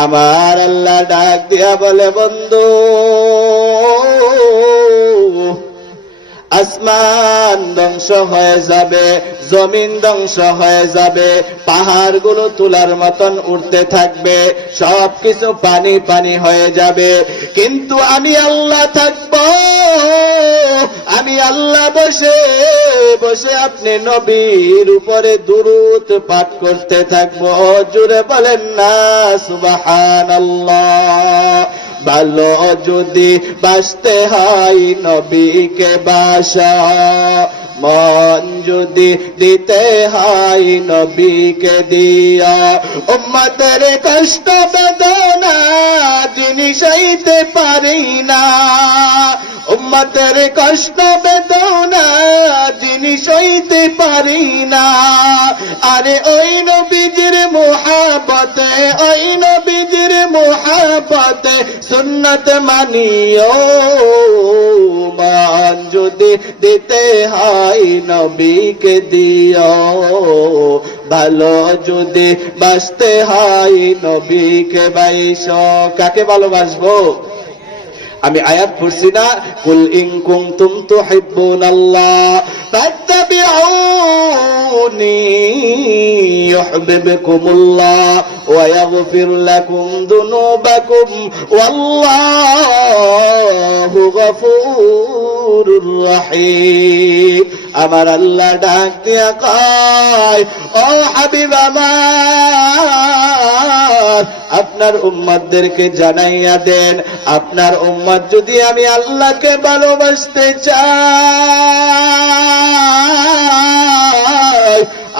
আমার আল্লাহ ডাক দিয়া বলে, বন্ধু আসমান ধ্বংস হয়ে যাবে, জমিন ধ্বংস হয়ে যাবে, পাহাড়গুলো তুলার মতন উঠতে থাকবে, সবকিছু পানি পানি হয়ে যাবে, কিন্তু আমি আল্লাহ থাকব। আমি আল্লাহ বসে বসে আপনি নবীর উপরে দুরূদ পাঠ করতে থাকবো। জোরে বলেন না সুবহানাল্লাহ। ভালো যদি বাসতে হয় নবীকে বাসা, মন যদি দিতে হয় নবীকে দিয়া, উম্মতের কষ্ট বেদনা যিনি সইতে পারি না, উম্মতের কষ্ট বেদনা যিনি সইতে পারি না, আরে ওই নবীজির মুহাব্বতে, ওই নবীজির মুহাব্বতে সুন্নত মানিও, মান যদি দিতে হয় নবীকে দিও, ভালো যদি বাসতে হয় নবীকে বাইসো। কাকে ভালোবাসবো? আমি আয়াত পড়ছি না, কুল ইন কুনতুম তুহিব্বুনাল্লাহ ফাত্তাবিউনি ইউহিব্বুকুমুল্লাহ ওয়া ইয়াগফির লাকুম যুনুবাকুম ওয়াল্লাহু গফুরুর রহিম। আমার আল্লাহ ডাক দিয়া কয়, ও হাবিব আমার, আপনার উম্মতদেরকে জানাইয়া দেন, আপনার উম্মত যদি আমি আল্লাহকে ভালোবাসতে চাই,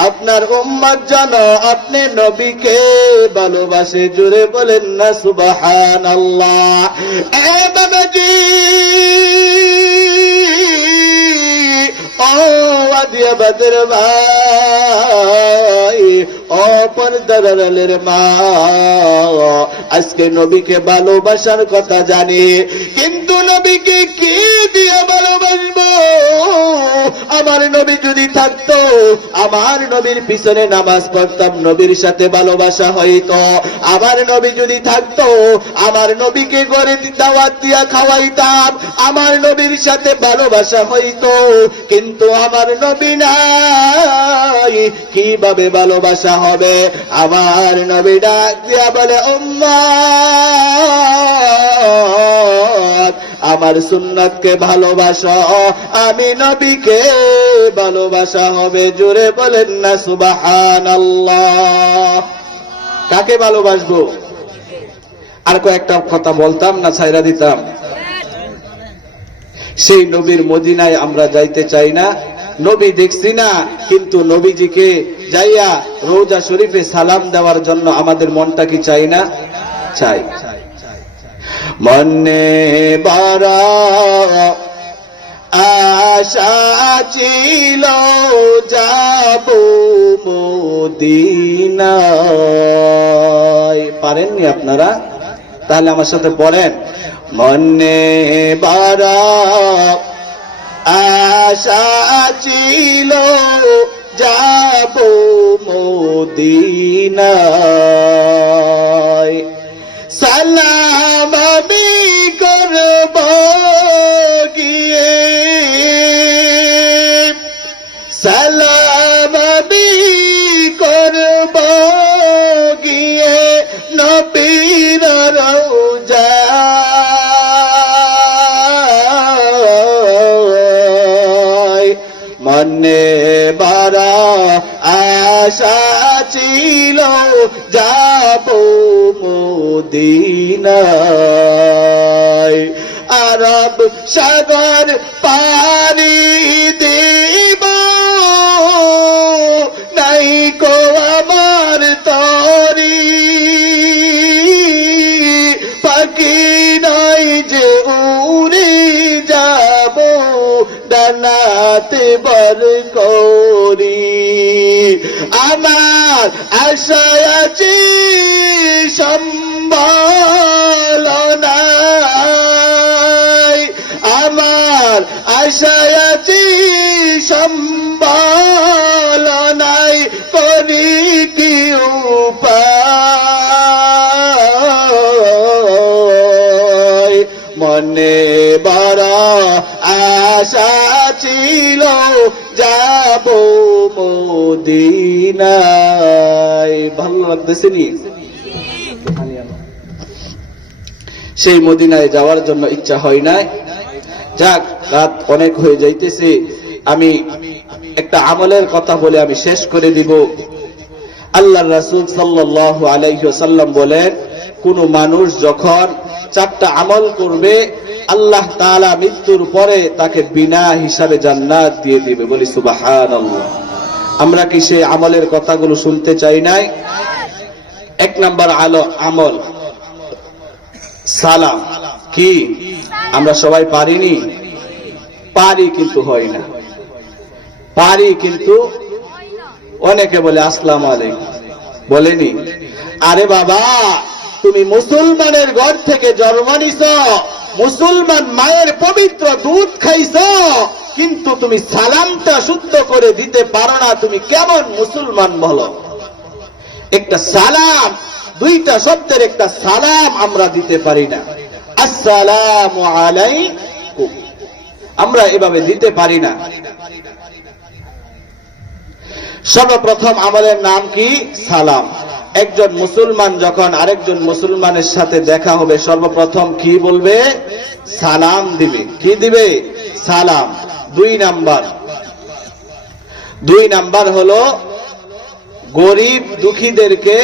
আপনার উম্মত জানো আপনি নবীকে ভালোবাসে। জোরে বলেন না সুবহানাল্লাহ। এ বাবাজি, ও আদিয়াবাদের ভাই, ও পর্দারের মা, আজকে নবীকে ভালোবাসার কথা জানি, কিন্তু নবীকে কি দিয়ে ভালোবাসবো? আমার নবী যদি থাকতো, আমার নবীর পিছনে নামাজ পড়তাম, নবীর সাথে ভালোবাসা হইতো। আমার নবী যদি থাকতো, আমার নবীকে ঘরে দাওয়াত দিয়া খাওয়াইতাম, আমার নবীর সাথে ভালোবাসা হইতো, কিন্তু আমার নবী নাই, কিভাবে ভালোবাসা হবে? আমার নবী ডাক দিয়া বলে, উম্মত আমার সুন্নাতকে ভালোবাসো, আমি নবীকে ভালোবাসা হবে। জোরে বলেন না সুবহানাল্লাহ। কাকে ভালোবাসবো? আর কয়েকটা কথা বলতাম না ছাইরা দিতাম। সেই নবীর মদিনায় আমরা যাইতে চাই না, নবী দেখছি না, কিন্তু নবীজিকে যাইয়া রওজা শরীফে সালাম দেওয়ার জন্য আমাদের মনটা কি চাই না? চাই। মনে বড় আশা ছিল যাব মদিনায়। পারেননি আপনারা? তাহলে আমার সাথে পড়েন, মনে বড় আশা ছিল যাব মদিনায়, সালাম আমি করব গিয়ে, সালাম আমি করব গিয়ে নবীর রওজায়। মনে বড় আশা ছিল যাব মদিনায়। আরব সাগর পাড়ি দেব, নাই কো আমার তরি, পাখি নাই যে উড়ে যাব, ডানাতে বর করি। আমার আশায় আছি সম্বল নাই, আমার আশায় আছি সম্বল নাই, করি কি উপায়। মনে বড় আশা ছিল যাব মদিনায়। ভালো লাগতেছে নি? সেই মদিনায় যাওয়ার জন্য ইচ্ছা হয় নাই। যাক, রাত অনেক হয়ে যাইতেছে, আমি একটা আমলের কথা বলে আমি শেষ করে দিব। আল্লাহর রাসূল সাল্লাল্লাহু আলাইহি ওয়াসাল্লাম বলেন, কোন মানুষ যখন 4টা আমল করবে, আল্লাহ তাআলা মৃত্যুর পরে তাকে বিনা হিসাবে জান্নাত দিয়ে দিবে। বলি সুবহানাল্লাহ। আমরা কি সেই আমলের কথাগুলো শুনতে চাই নাই? 1 নাম্বার আমল সালাম। কি আমরা সবাই পারিনি? পারি কিন্তু হয় না, পারি কিন্তু অনেকে বলে আসসালামু আলাইকুম, বলেনি। আরে বাবা, তুমি মুসলমানের ঘর থেকে জন্ম নিছ, মুসলমান মায়ের পবিত্র দুধ খাইছ, কিন্তু তুমি সালামটা শুদ্ধ করে দিতে পারো না, তুমি কেমন মুসলমান বলো? একটা সালাম, 2টা শব্দের একটা সালাম আমরা দিতে পারি না। আসসালামু আলাইকুম আমরা এভাবে দিতে পারি না। সর্বপ্রথম আমলের নাম কি? সালাম। একজন মুসলমান যখন আরেকজন মুসলমানের সাথে দেখা হবে, সর্বপ্রথম কি বলবে? সালাম দিবে। কি দিবে? সালাম। 2 নাম্বার হলো গরিব দুঃখীদেরকে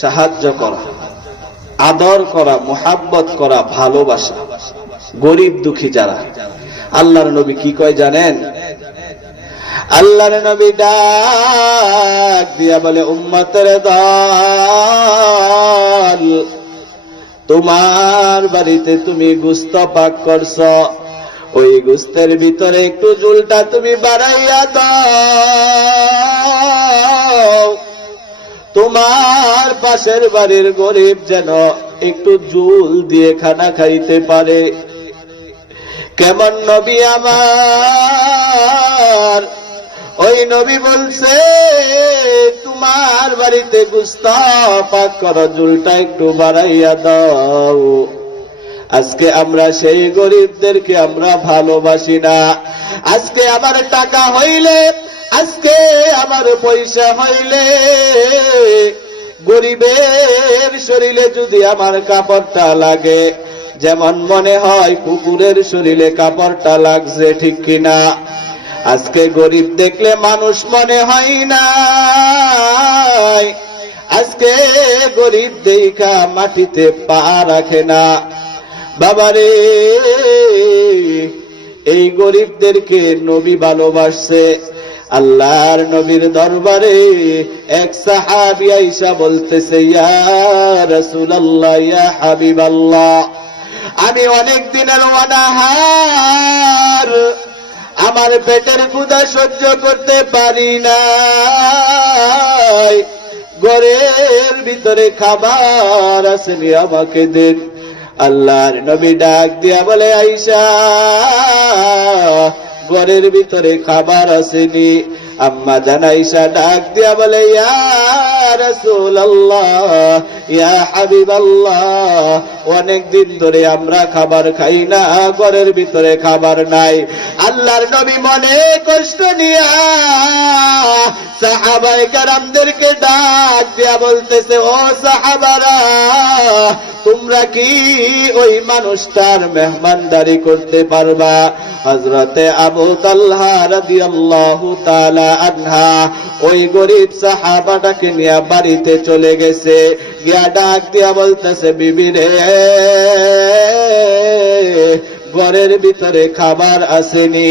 সাহায্য করা, আদর করা, মুহাব্বত করা, ভালোবাসা। গরিব দুঃখী যারা, আল্লাহর নবী কি কয় জানেন? আল্লাহর নবী ডাক দিয়া বলে, উম্মতের দল, তোমার বাড়িতে তুমি গোশত পাক করছো, ওই গোশতের ভিতরে একটু ঝুলটা তুমি বাড়াইয়া দাও, তোমার পাশের বাড়ির গরিব যেন একটু ঝুল দিয়ে খানা খাইতে পারে। কেমন নবী আমার! ওই নবী বলছে, তোমার বাড়িতে গোশত পাক করো, ঝুলটা একটু বাড়াইয়া দাও। আজকে আমরা সেই গরিবদেরকে আমরা ভালোবাসি না। আজকে আমার টাকা হইলে, আজকে আমার পয়সা হইলে, গরিবের শরীরে যদি আমার কাপড়টা লাগে, যেমন মনে হয় কুকুরের শরীরে কাপড়টা লাগছে, ঠিক কিনা? আজকে গরিব দেখলে মানুষ মনে হয় না, আজকে গরিব দেখা মাটিতে পা রাখে না। বাবারে, এই গরিবদেরকে নবী ভালোবাসছে। আল্লাহর নবীর দরবারে এক সাহাবী আয়েশা বলতেছে, ইয়া রাসূলুল্লাহ, ইয়া হাবিবাল্লাহ, আমি অনেক দিনের অনাহার, আমার পেটের ক্ষুধা সহ্য করতে পারি না, ঘরের ভিতরে খাবার আসেনি, আমাকে দেন। আল্লাহর নবী ডাক দিয়া বলে, আয়েশা, ঘরের ভিতরে খাবার আসেনি। আম্মা জান আয়েশা ডাক দিয়া বলে, ইয়া রাসূলুল্লাহ, ইয়া হাবিবাল্লাহ, অনেক দিন ধরে আমরা খাবার খাই না, ঘরের ভিতরে খাবার নাই। আল্লাহর নবী মনে কষ্ট নিয়া সাহাবায়ে কেরামদেরকে ডাক দিয়া বলতেছে, ও সাহাবারা, তোমরা কি ওই মানুষটার মেহমানদারি করতে পারবা? হযরতে আবু তালহা রাদিয়াল্লাহু তাআলা আনহা ওই গরিব সাহাবাটাকে নিয়ে বাড়িতে চলে গেছে। গিয়া ডাক দিয়া বলতেছে, বিবি রে, ঘরের ভিতরে খাবার আসেনি।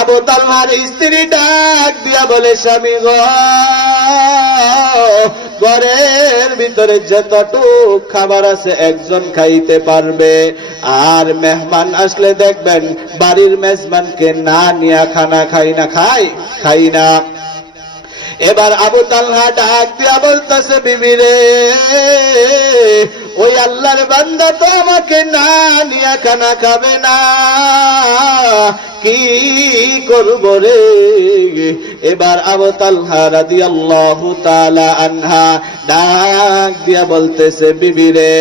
আবু তালহার স্ত্রী ডাক দিয়া বলে, স্বামী গো, ঘরের ভিতরে যতটুক খাবার আছে একজন খাইতে পারবে, আর মেহমান আসলে দেখবেন বাড়ির মেজবানকে না নিয়া খানা খাই না। এবার আবু তালহা ডাক দিয়া বলতেছে, বিবি রে, ওই আল্লাহর বান্দা তো আমাকে না নিয়া খানা খাবে না, কি করব রে? এবার আবু তালহা রাদিয়াল্লাহু তাআলা আনহা ডাক দিয়া বলতেছে, বিবি রে,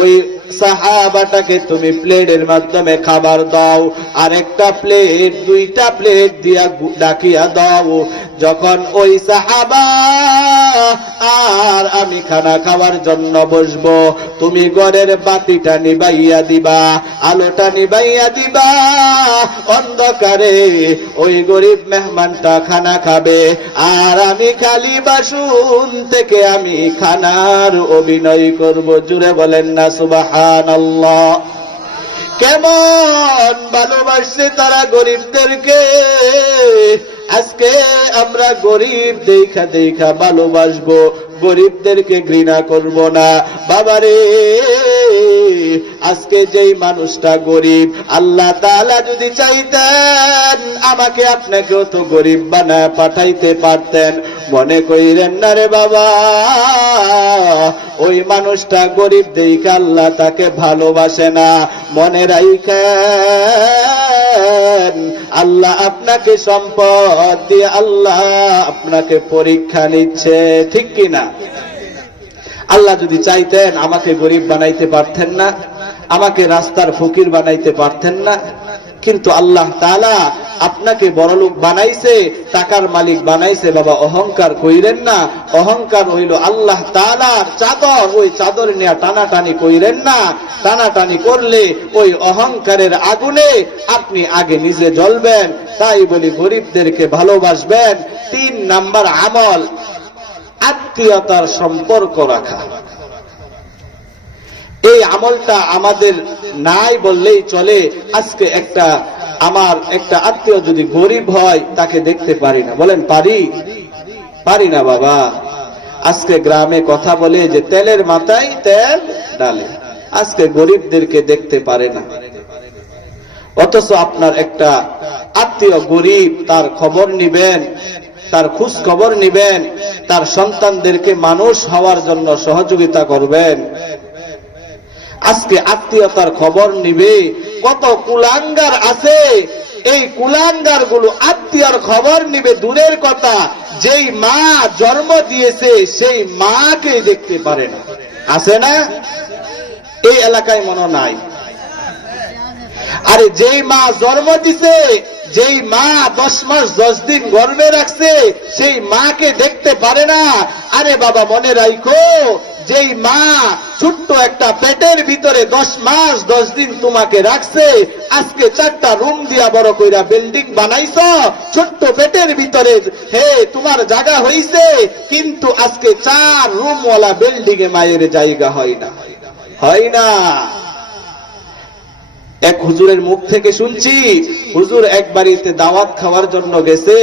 ওই সাহাবাটাকে তুমি প্লেটের মাধ্যমে খাবার দাও, আর একটা প্লেট, দুইটা প্লেট দিয়া ডাকিয়া দাও। যখন ওই সাহাবা আর আমি খানা খাওয়ার জন্য বসবো, তুমি ঘরের বাতিটা নিবাইয়া দিবা, আলোটা নিবাইয়া দিবা, অন্ধকারে ওই গরিব মেহমানটা খানা খাবে, আর আমি খালি বাসন থেকে আমি খানার অভিনয় করব। জুড়ে বলেন না সুবহানাল্লাহ। কেমন ভালোবাসছে তারা গরিবদেরকে। আজকে আমরা গরিব দেখা দেখা ভালোবাসবো, গরিবদেরকে ঘৃণা করব না। বাবারে, আজকে যেই মানুষটা গরিব, আল্লাহ তাআলা যদি চাইতেন আমাকে আপনাকেও তো গরিব বানায় পাঠাইতে পারতেন। মনে কইরেন না রে বাবা, ওই মানুষটা গরিব দেখে আল্লাহ তাকে ভালোবাসে না। মনে রাখেন, আল্লাহ আপনাকে সম্পদ দিয়ে আল্লাহ আপনাকে পরীক্ষা নিচ্ছে, ঠিক কিনা? আল্লাহ যদি চাইতেন আমাকে গরিব বানাইতে পারতেন না, আমাকে রাস্তার ফকির বানাইতে পারতেন না, কিন্তু আল্লাহ তাআলা আপনাকে বড়লোক বানাইছে, টাকার মালিক বানাইছে। বাবা, অহংকার কইরেন না। অহংকার হইল আল্লাহ তাআলার চাদর, ওই চাদর নিয়ে টানাটানি কইরেন না। টানাটানি করলে ওই অহংকারের আগুনে আপনি আগে নিজে জ্বলবেন। তাই বলি, গরিবদেরকে ভালোবাসবেন। 3 নাম্বার আমল, আত্মীয়তার সম্পর্ক রাখা। এই আমলটা আমাদের নাই বললেই চলে। আজকে আমার একটা আত্মীয় যদি গরিব হয়, তাকে দেখতে পারি না। বলেন পারি না বাবা। আজকে গ্রামে কথা বলে যে তেলের মাথায় তেল ডালে, আজকে গরিবদেরকে দেখতে পারে না। অথচ আপনার একটা আত্মীয় গরিব, তার খবর নিবেন, তার খোঁজ খবর নিবেন, তার সন্তানদেরকে মানুষ হওয়ার জন্য সহযোগিতা করবেন। আজকে আত্মীয়তার খবর নিবে। কত কুলাঙ্গার আছে, এই কুলাঙ্গার গুলো আত্মীয়র খবর নিবে দূরের কথা, যেই মা জন্ম দিয়েছে সেই মাকে দেখতে পারে না। আছে না? এই এলাকায় মনে নাই? আরে যেই মা জন্ম দিছে, যেই মা 10 মাস 10 দিন গর্ভে রাখছে, সেই মাকে দেখতে পারে না। আরে বাবা, মনে রাখো, যেই মা ছোট্ট একটা পেটের ভিতরে 10 মাস 10 দিন তোমাকে রাখছে, আজকে 4টা রুম দিয়া বড় কইরা বিল্ডিং বানাইছ, ছোট্ট পেটের ভিতরে হে তোমার জায়গা হইছে, কিন্তু আজকে 4 রুমওয়ালা বিল্ডিং এ মায়ের জায়গা হয় না। এক হুজুরের মুখ থেকে শুনছি, হুজুর এক বাড়িতে দাওয়াত খাওয়ার জন্য গেছে,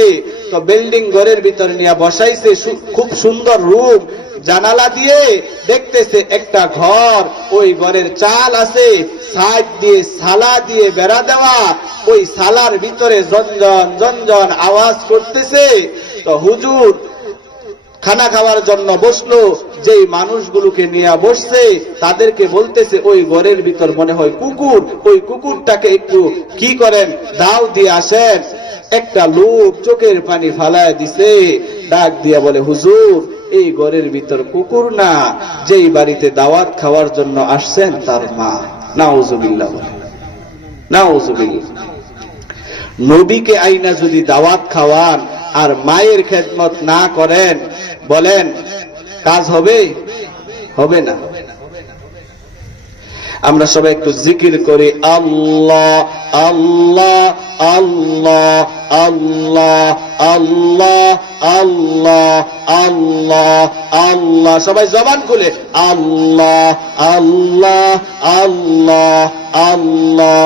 তো বিল্ডিং ঘরের ভিতরে নিয়ে বসাইছে, খুব সুন্দর রুম, জানালা দিয়ে দেখতেছে একটা ঘর, ওই ঘরের চাল আছে, সাইড দিয়ে সালা দিয়ে বেড়া দেওয়া, ওই সালার ভিতরে জঞ্জন আওয়াজ করতেছে। তো হুজুর খানা খাওয়ার জন্য বসলো, যেই মানুষগুলোকে নিয়ে বসছে তাদেরকে বলতেছে, ওই ঘরের ভিতর মনে হয় কুকুর, ওই কুকুরটাকে একটু কি করেন, দাও দিয়ে আসেন। একটা লোক চোখের পানি ফালায় দিছে, ডাক দিয়া বলে, হুজুর এই ঘরের ভিতর কুকুর না, যেই বাড়িতে দাওয়াত খাওয়ার জন্য আসছেন তার মা। নাউজুবিল্লাহ, নাউজুবিল্লাহ। নবীকে আইনা যদি দাওয়াত খাওয়ান আর মায়ের খেদমত না করেন, বলেন কাজ হবে? হবে না। আমরা সবাই একটু জিকির করি, আল্লাহ আল্লাহ আল্লাহ আল্লাহ আল্লাহ আল্লাহ আল্লাহ আল্লাহ। সবাই জবান খুলে আল্লাহ আল্লাহ আল্লাহ আল্লাহ।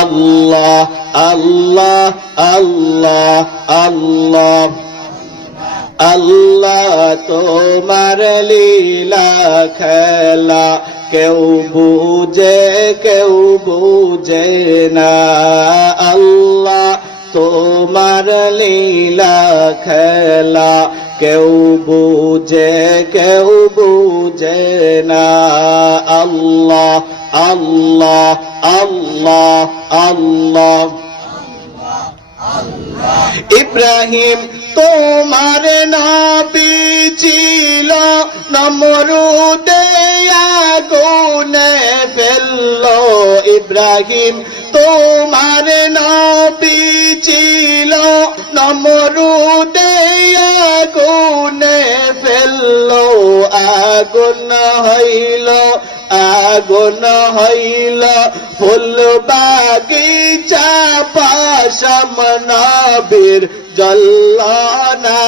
আল্লাহ আল্লাহ আল্লাহ আল্লাহ। আল্লাহ তোমার লীলা খেলা কেউ বুঝে না। আল্লাহ তোমার লীলা খেলা কেউ বুঝে না। আল্লাহ আল্লাহ আল্লাহ আল্লাহ। ইব্রাহিম তোমার নবী ছিল, নমরুদে আগুনে ফেললো। ইব্রাহিম তোমার নবী ছিল, নমরুদে আগুনে ফেললো। আগুন হইল ফুল বাগিচা পাশম নবীর জল্লানা।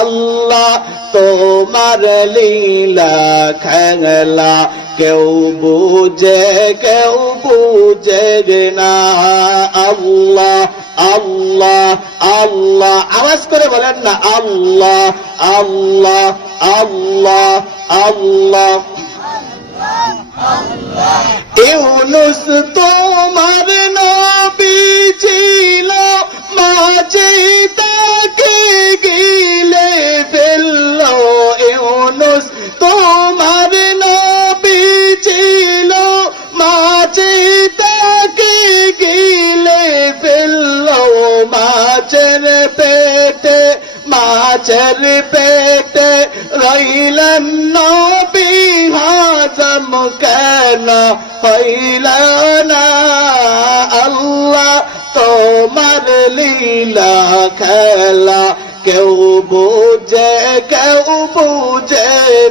আল্লাহ তোমার লীলা খেলা কেউ বুঝে না। আল্লাহ আল্লাহ আল্লাহ। আওয়াজ করে বলেন না, আল্লাহ আল্লাহ আল্লাহ আল্লাহ। ইউনুস তোমার নবী ছিল, মাঝে তাকে গিলে ফেললো। ইউনুস তোমার নবী ছিল, মাঝে তাকে গিলে ফেললো। মাছের পেটে রইলেন নবী, হজম কেন হইল না। আল্লাহ তোমার লীলা খেলা কেউ বুঝে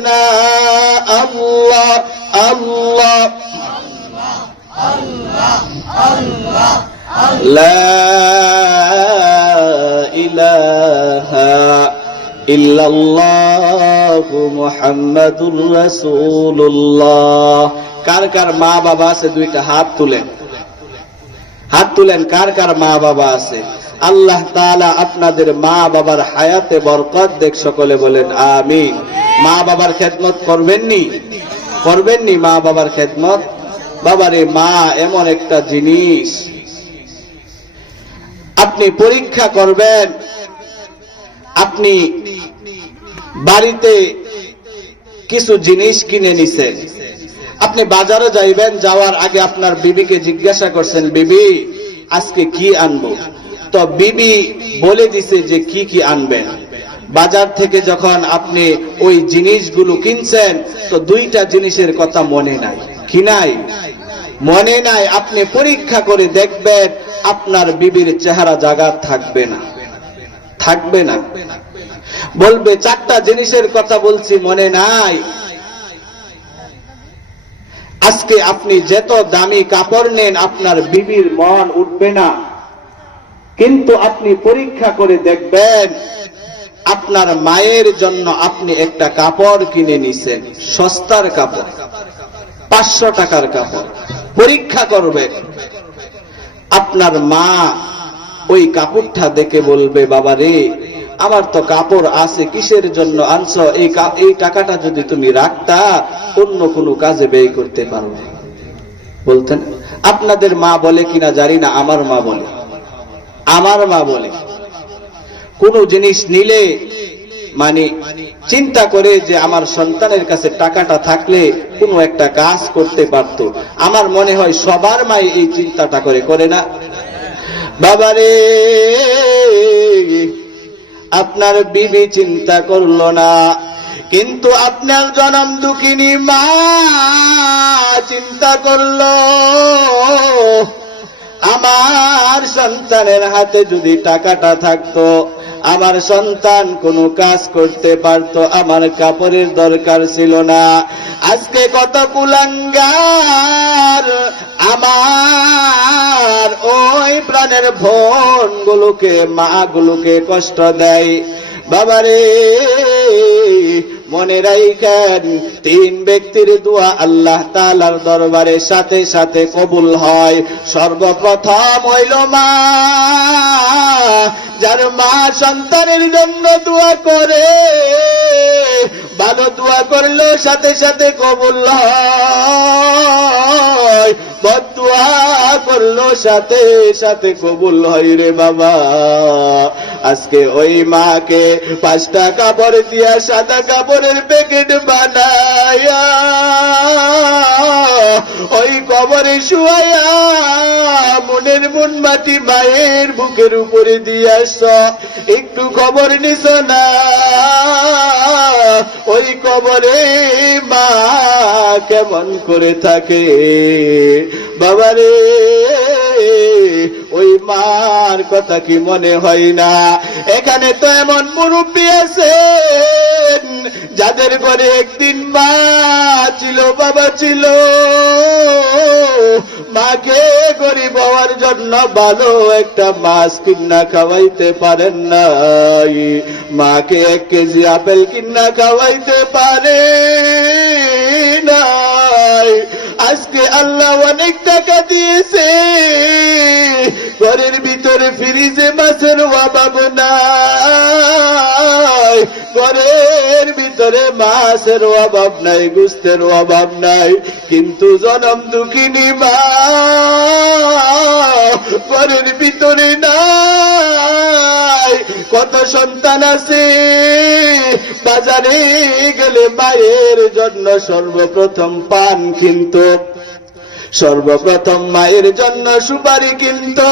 না। আল্লাহ আল্লাহ লা ইলাহা ইল্লাল্লাহু মুহাম্মাদুর রাসূলুল্লাহ। কার কার মা বাবা আছে দুইটা হাত তুলেন, কার কার মা বাবা আছে? আল্লাহ তাআলা আপনাদের মা বাবার হায়াতে বরকত দেখ। সকলে বলেন আমিন। মা বাবার খেদমত করবেননি মা বাবার খেদমত। বাবারে, মা এমন একটা জিনিস, আপনি পরীক্ষা করবেন। আপনি বাড়িতে কিছু জিনিস কিনে নিছেন, আপনি বাজারে যাইবেন, যাওয়ার আগে আপনার বিবিকে জিজ্ঞাসা করছেন, বিবি আজকে কি আনবো? তো বিবি বলে দিছে যে কি কি আনবেন। বাজার থেকে যখন আপনি ওই জিনিসগুলো কিনছেন, তো দুইটা জিনিসের কথা মনে নাই। কি নাই? মনে নাই। আপনি পরীক্ষা করে দেখবেন আপনার বিবির চেহারা জাগাত থাকবে না। বলবে চারটা জিনিসের কথা বলছি মনে নাই। আজকে আপনি যত দামি কাপড় নেন, আপনার বিবির মন উঠবে না। কিন্তু আপনি পরীক্ষা করে দেখবেন আপনার মায়ের জন্য আপনি একটা কাপড় কিনে নিছেন, সস্তার কাপড়, 500 টাকার কাপড়। পরীক্ষা করবেন, আপনার মা ওই কাপড়টা দেখে বলবে, বাবা রে, আমার তো কাপড় আছে, কিসের জন্য আনছো? এই টাকাটা যদি তুমি রাখতা অন্য কোনো কাজে ব্যয় করতে পারবে। বলতেন। আপনাদের মা বলে কিনা জানি না, আমার মা বলে কোন জিনিস নিলে মানে চিন্তা করে যে আমার সন্তানের কাছে টাকাটা থাকলে কোনো একটা কাজ করতে পারতো। আমার মনে হয় সবার মা এই চিন্তাটা করে না? বাবারে, আপনার বিবি চিন্তা করলো না, কিন্তু আপনার জনম দুঃখিনী মা চিন্তা করলো। আমার সন্তানের হাতে যদি টাকাটা থাকতো, আমার সন্তান কোনো কাজ করতে পারতো, আমার কাপড়ের দরকার ছিল না। আজকে কত কুলাঙ্গার আমার ওই প্রাণের বোনগুলোকে, মাগুলোকে কষ্ট দেয়। বাবারে, মনে রাখেন, 3 ব্যক্তির দোয়া আল্লাহ তাআলার দরবারে সাথে সাথে কবুল হয়। সর্বপ্রথম হইল মা, যার মা সন্তানের জন্য দোয়া করে, ভালো দোয়া করলো সাথে সাথে কবুল হয়, বদদুয়া করলো সাথে সাথে কবুল হয় রে বাবা। আজকে ওই মাকে 5টা কাপড় দিয়া সাদা কাপড়ের প্যাকেট বানায়া ওই কবরে শুয়ায়া মনের মন মাটি মায়ের বুকের উপরে দিয়ে আসছ, একটু খবর নিছ না ওই কবরে মা কেমন করে থাকে। বাবারে, ওই মার কথা কি মনে হয় না? এখানে তো এমন মুরব্বী আছেন যাদের ঘরে একদিন মা ছিল, বাবা ছিল, মাকে গরিব হওয়ার জন্য ভালো একটা মাছ কিনা খাওয়াইতে পারেন নাই, মাকে 1 কেজি আপেল কিনা খাওয়াইতে পারে নাই। আজকে আল্লাহ অনেক টাকা দিয়েছে, ঘরের ভিতরে ফ্রিজে মাছের অভাব নাই, ঘরের ভিতরে মাছের অভাব নাই, গোস্তের অভাব নাই, কিন্তু জনম দুঃখিনী মা ঘরের ভিতরে নাই। কত সন্তান আছে বাজারে গেলে মায়ের জন্য সর্বপ্রথম পান কিন্তু, সর্বপ্রথম মায়ের জন্য সুপারি কিন্তু।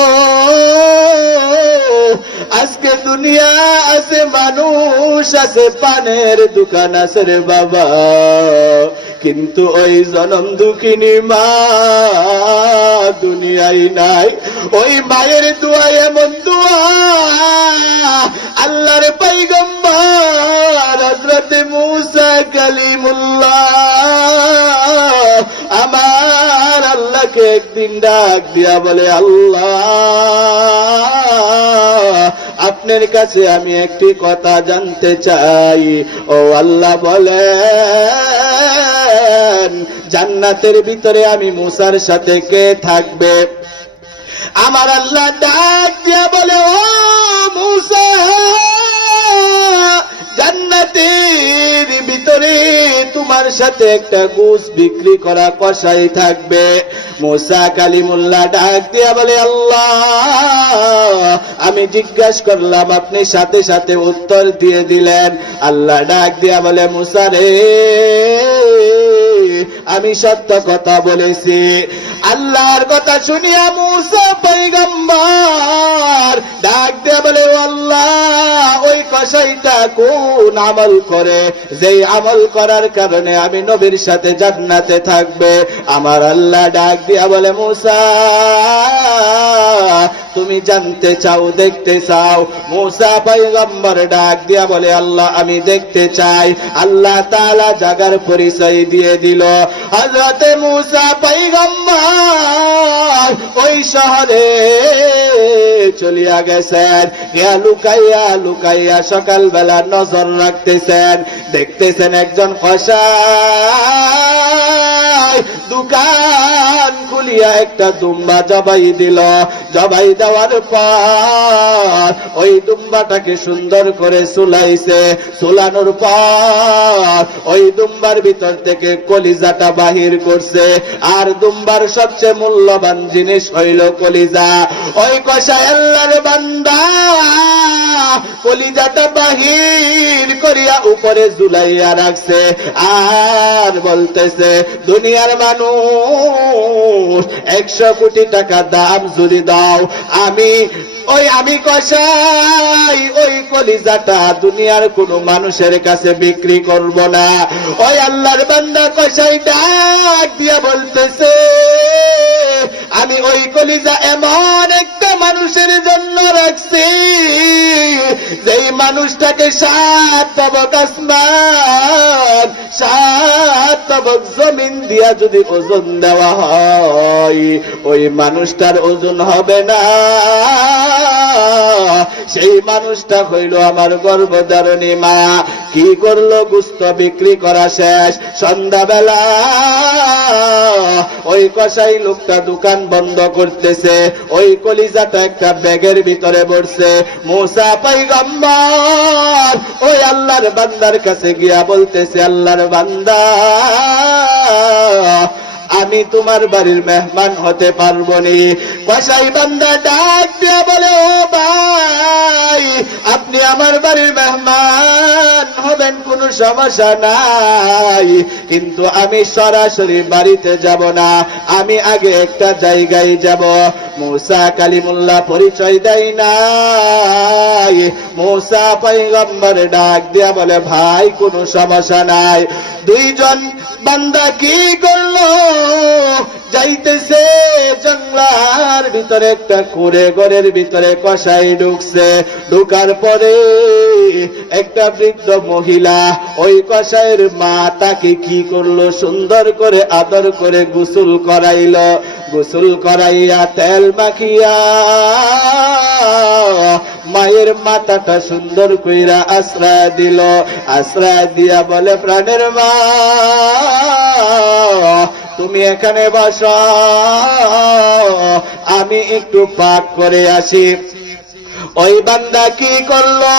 আজকে দুনিয়া আছে, মানুষ আছে, পানের দোকান আছে রে বাবা, কিন্তু ওই জনম দুঃখিনী মা দুনিয়ায় নাই। ওই মায়ের দোয়া এমন দোয়া আল্লাহর পয়গম্বর হযরত মুসা কালিমুল্লাহ আমার আল্লাহকে একদিন ডাক দিয়া বলে, আল্লাহ আপনার কাছে আমি একটি কথা জানতে চাই। ও আল্লাহ বলেন, জান্নাতের ভিতরে আমি মুসার সাথে কে থাকবে? আমার আল্লাহ ডাক দিয়া বলে, ও মুসা, জান্নাতের ভিতরে তোমার সাথে একটা গোশ বিক্রি করা কসাই থাকবে। মুসা কালিমুল্লাহ ডাক দিয়া বলে, আল্লাহ আমি জিজ্ঞাসা করলাম, আপনি সাথে সাথে উত্তর দিয়ে দিলেন। আল্লাহ ডাক দিয়া বলে, মুসা রে, আমি সত্য কথা বলেছি। আল্লাহর কথা শুনিয়া মুসা পয়গম্বর ডাক দিয়ে বলে, আল্লাহ ওই কসাইটা কোন আমল করে, যেই আমল করার কারণে আমি নবীর সাথে জান্নাতে থাকবে? আমার আল্লাহ ডাক দিয়া বলে, মুসা তুমি জানতে চাও, দেখতে চাও? মুসা পয়গম্বর ডাক দিয়া বলে, আল্লাহ আমি দেখতে চাই। আল্লাহ তাআলা জাগার পরিচয় দিয়ে দিল। হযরত মুসা পয়গম্বর ওই শহরে চলিয়া গেছেন, গিয়া লুকাইয়া লুকাইয়া সকালবেলা নজর রাখতেছেন, দেখতেছেন একজন কসাই দোকান খুলিয়া একটা দুম্বা জবাই দিল। জবাই দেওয়ার পর ওই দুম্বাটাকে সুন্দর করে চুলাইছে। চুলানোর পর ওই দুম্বার ভিতর থেকে কলিজাটা বাহির করছে। আর দুম্বার সবচেয়ে মূল্যবান জিনিস হইল কলিজা। ওই কসাই আল্লাহর বান্দা কলিজাটা বাহির করিয়া উপরে ঝুলাইয়া রাখছে, আর বলতেছে, দুনিয়ার মানুষ 100 কোটি টাকা দাম যদি দাও, আমি কসাই ভাই ওই কলিজাটা দুনিয়ার কোন মানুষের কাছে বিক্রি করব না। ওই আল্লাহর বান্দা কসাই ডাক দিয়া বলতেছে, আমি ওই কলিজা এমন একটা মানুষের জন্য রাখছি, যেই মানুষটাকে 7 তবক আসমান 7 তবক জমিন দিয়া যদি ওজন দেওয়া হয়, ওই মানুষটার ওজন হবে না। সেই মানুষটা হইল আমার গর্ভধারিণী মা। কি করলো? গোশত বিক্রি করা শেষ, সন্ধ্যাবেলা ওই কসাই লোকটা দোকান বন্ধ করতেছে, ওই কলিজাটা একটা ব্যাগের ভিতরে পড়ছে। মুসা পয়গম্বর ওই আল্লাহর বান্দার কাছে গিয়া বলতেছে, আল্লাহর বান্দা, আমি তোমার বাড়ির মেহমান হতে পারবো নি। কসাই বান্দা ডাক দিয়া বলে, ও ভাই, আপনি আমার বাড়ির মেহমান হবেন, কোনো সমস্যা নাই, কিন্তু আমি সরাসরি বাড়িতে যাব না, আমি আগে একটা জায়গায় যাব। মুসা কালিমুল্লাহ পরিচয় দেয় নাই। মুসা পয়গম্বর ডাক দিয়া বলে, ভাই কোনো সমস্যা নাই। দুইজন বান্দা কি করলো? যাইতেছে জঙ্গলার ভিতরে একটা কুড়ে ঘরের ভিতরে কসাই ঢুকছে। ঢুকার পরে একটা বৃদ্ধ মহিলা, ওই কসাইয়ের মা তাকে কি করলো? সুন্দর করে আদর করে গোসল করাইলো। গোসল করাইয়া তেল মাখিয়া মায়ের মাথাটা সুন্দর কইরা আশ্রয় দিল। আশ্রয় দিয়া বলে, প্রাণের মা, তুমি এখানে বসো, আমি একটু পাক করে আসি। ওই বান্দা কি করলো?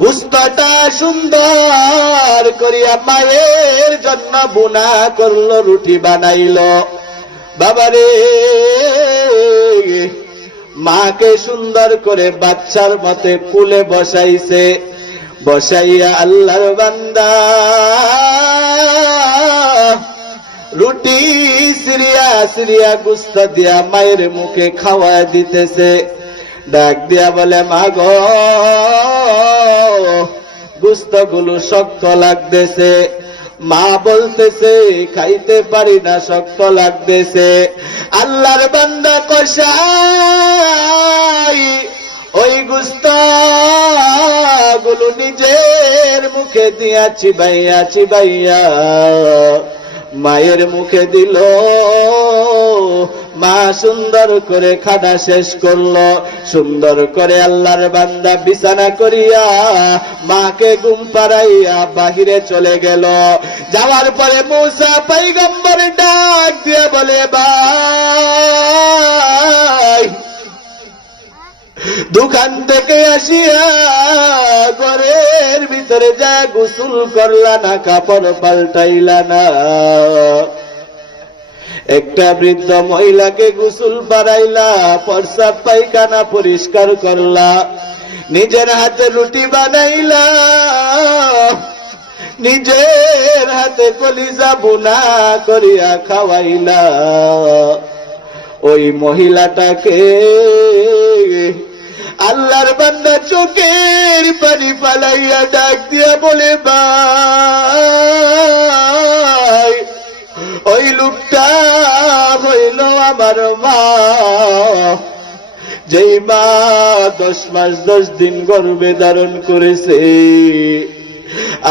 গোশতটা সুন্দর করিয়া মায়ের জন্য বুনা করলো, রুটি বানাইলো। বাবারে, মাকে সুন্দর করে বাচ্চার মতে কুলে বসাইছে। বসাইয়া আল্লাহর বান্দা রুটি সিরিয়া সিরিয়া গোশত দিয়া মায়ের মুখে খাওয়া দিতেছে। ডাক দিয়া বলে, মা গো, গোশত গুলো শক্ত লাগতেছে। মা বলতেছে, খাইতে পারি না, শক্ত লাগতেছে। আল্লাহর বান্দা কসাই ওই গোশত গুলো নিজের মুখে দিয়া চিবাইয়া চিবাইয়া মায়ের মুখে দিল। মা সুন্দর করে খানা শেষ করলো। সুন্দর করে আল্লাহর বান্দা বিছানা করিয়া মাকে ঘুম পাড়াইয়া বাহিরে চলে গেল। যাওয়ার পরে মুসা পয়গম্বর ডাক দিয়ে বলে, ভাই, দোকান থেকে আসিয়া ঘরের ভিতরে যা গোসল করলা না, কাপড় পাল্টাইলা না। একটা বৃদ্ধ মহিলাকে গোসল পাড়াইলা, প্রস্রাব পায়খানা পরিষ্কার করলা, নিজের হাতে রুটি বানাইলা, নিজের হাতে কলিজা বুনা করিয়া খাওয়াইলা। ওই মহিলাটাকে আল্লাহর বান্দা চোখের পানি পালাইয়া ডাক দিয়া বলে, ভাই, ওই লোকটা হইল আমার মা, যেই মা 10 মাস 10 দিন গর্ভে ধারণ করেছে।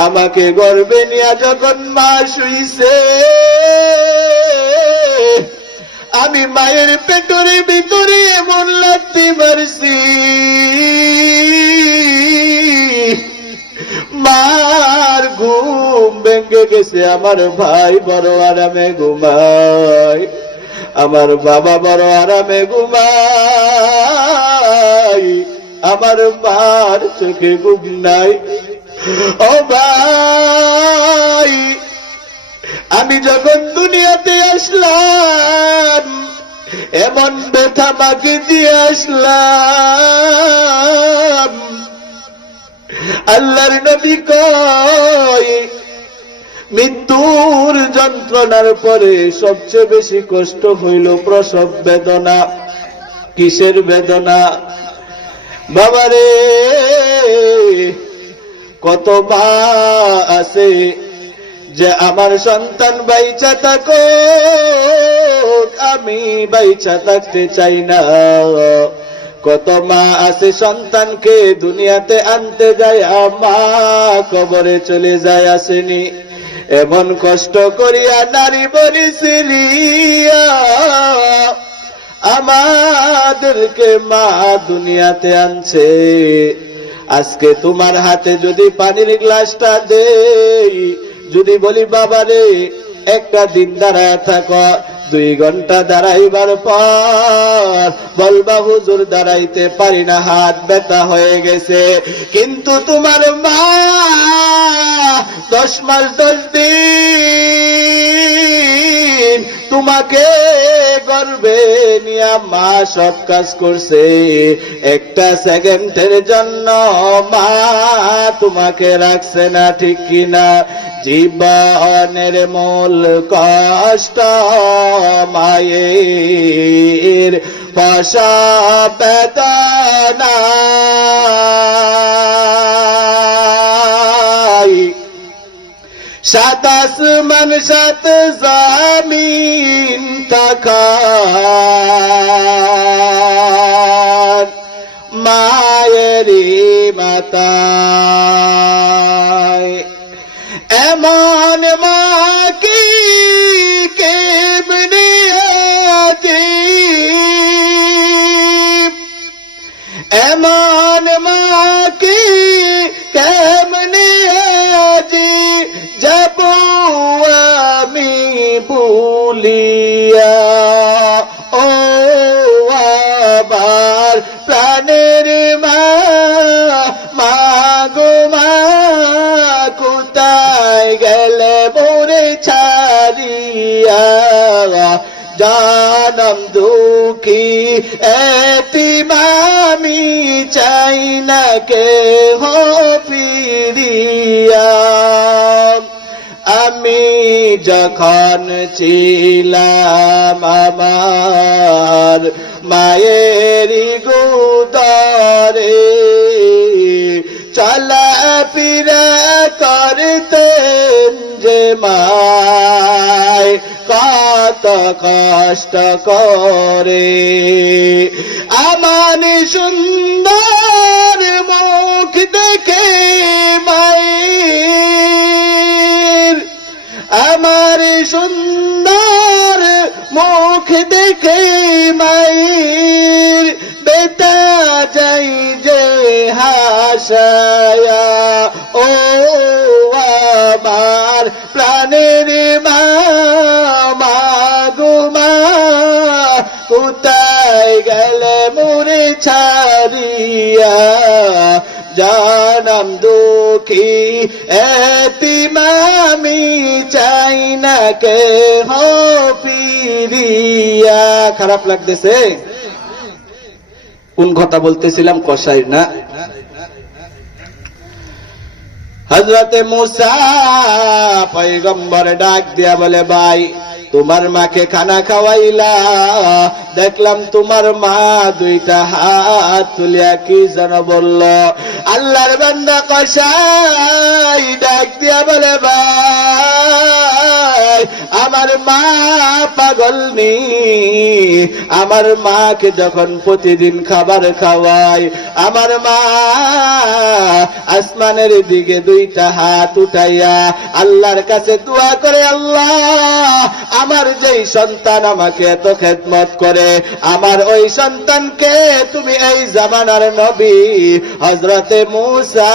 আমাকে গর্ভে নিয়ে যখন মা শুইছে, আমি মায়ের পেটের ভিতরে এমন লাগতে পারছি, মার ঘুম ভেঙে গেছে। আমার ভাই বড় আরামে ঘুমায়, আমার বাবা বড় আরামে ঘুমায়, আমার মার চোখে ঘুম নাই। ও ভাই, আমি যখন দুনিয়াতে আসলাম, এমন ব্যথা মাকে দিয়ে আসলাম। আল্লাহর নবী কয়, মৃত্যুর যন্ত্রণার পরে সবচেয়ে বেশি কষ্ট হইল প্রসব বেদনা। কিসের বেদনা? বাবারে কত মা আছে যে আমার সন্তান বাইচা থাকো, আমি বাইচা থাকতে চাই না। কত মা আছে সন্তানকে দুনিয়াতে আনতে যায়, মা কবরে চলে যায় আসেনি। এমন কষ্ট করিয়া নারী বরিছিলিয়া আমাদেরকে মা দুনিয়াতে আনছে। আজকে তোমার হাতে যদি পানির গ্লাসটা দেই, যদি বলি বাবারে একটা দিন দাঁড়ায় থাকো, 2 ঘন্টা দাঁড়াইবার পর বলবা হুজুর দাঁড়াইতে পারি না, হাত ব্যথা হয়ে গেছে। কিন্তু তোমার মা 10 মাস 10 দিন তোমাকে গর্ভে নিয়া মা সব কাজ করছে, একটা সেকেন্ডের জন্য মা তোমাকে রাখছে না, ঠিক কিনা? জীবনের মূল কষ্ট মায়ের পাশা বেদনা, সাত আসমান সাত জমিন তাকার মায়েরি মাতায়। এমন মা কি কেমনে আছে, এমন মা কি কেমনে আছে, যাব আমি ভুলিয়া ও আবার প্রাণের মা, মা গো মা কোথায় গেলে মোরে ছাড়িয়া, জানম দুঃখী এতিম আমি চাই না কেহ ফিরিয়া। আমি যখন ছিলাম আমার মায়েরই গোদরে, চলা ফিরা করতেন যে মায় কত কষ্ট করে, আমার সুন্দর মুখ দেখে মায়ের, আমার সুন্দর মুখ দেখে মায়ের বেতা যাই যে হাসায়া, ও আমার প্রাণের মা, মা গো মা কোথায় গেলে মোরে ছাড়িয়া, জানম দুঃখী এতিম আমি চাই না কেহ ফিরিয়া। খারাপ লাগতেছে? কোন কথা বলতেছিলাম? কসাই না? হযরতে মূসা পয়গম্বর ডাক দিয়া বলে, ভাই তোমার মাকে খানা খাওয়াইলা, দেখলাম তোমার মা 2টা হাত তুলিয়া কি যেন বলল। আল্লাহর বান্দা কসাই ডাক দিয়া বলে, ভাই আমার মা পাগল নি, আমার মাকে যখন প্রতিদিন খাবার খাওয়াই, আমার মা আসমানের দিকে 2টা হাত উঠাইয়া আল্লাহর কাছে দোয়া করে, আল্লাহ আমার যেই সন্তান আমাকে এত খেদমত করে, আমার ওই সন্তানকে তুমি এই জামানার নবী হযরতে মূসা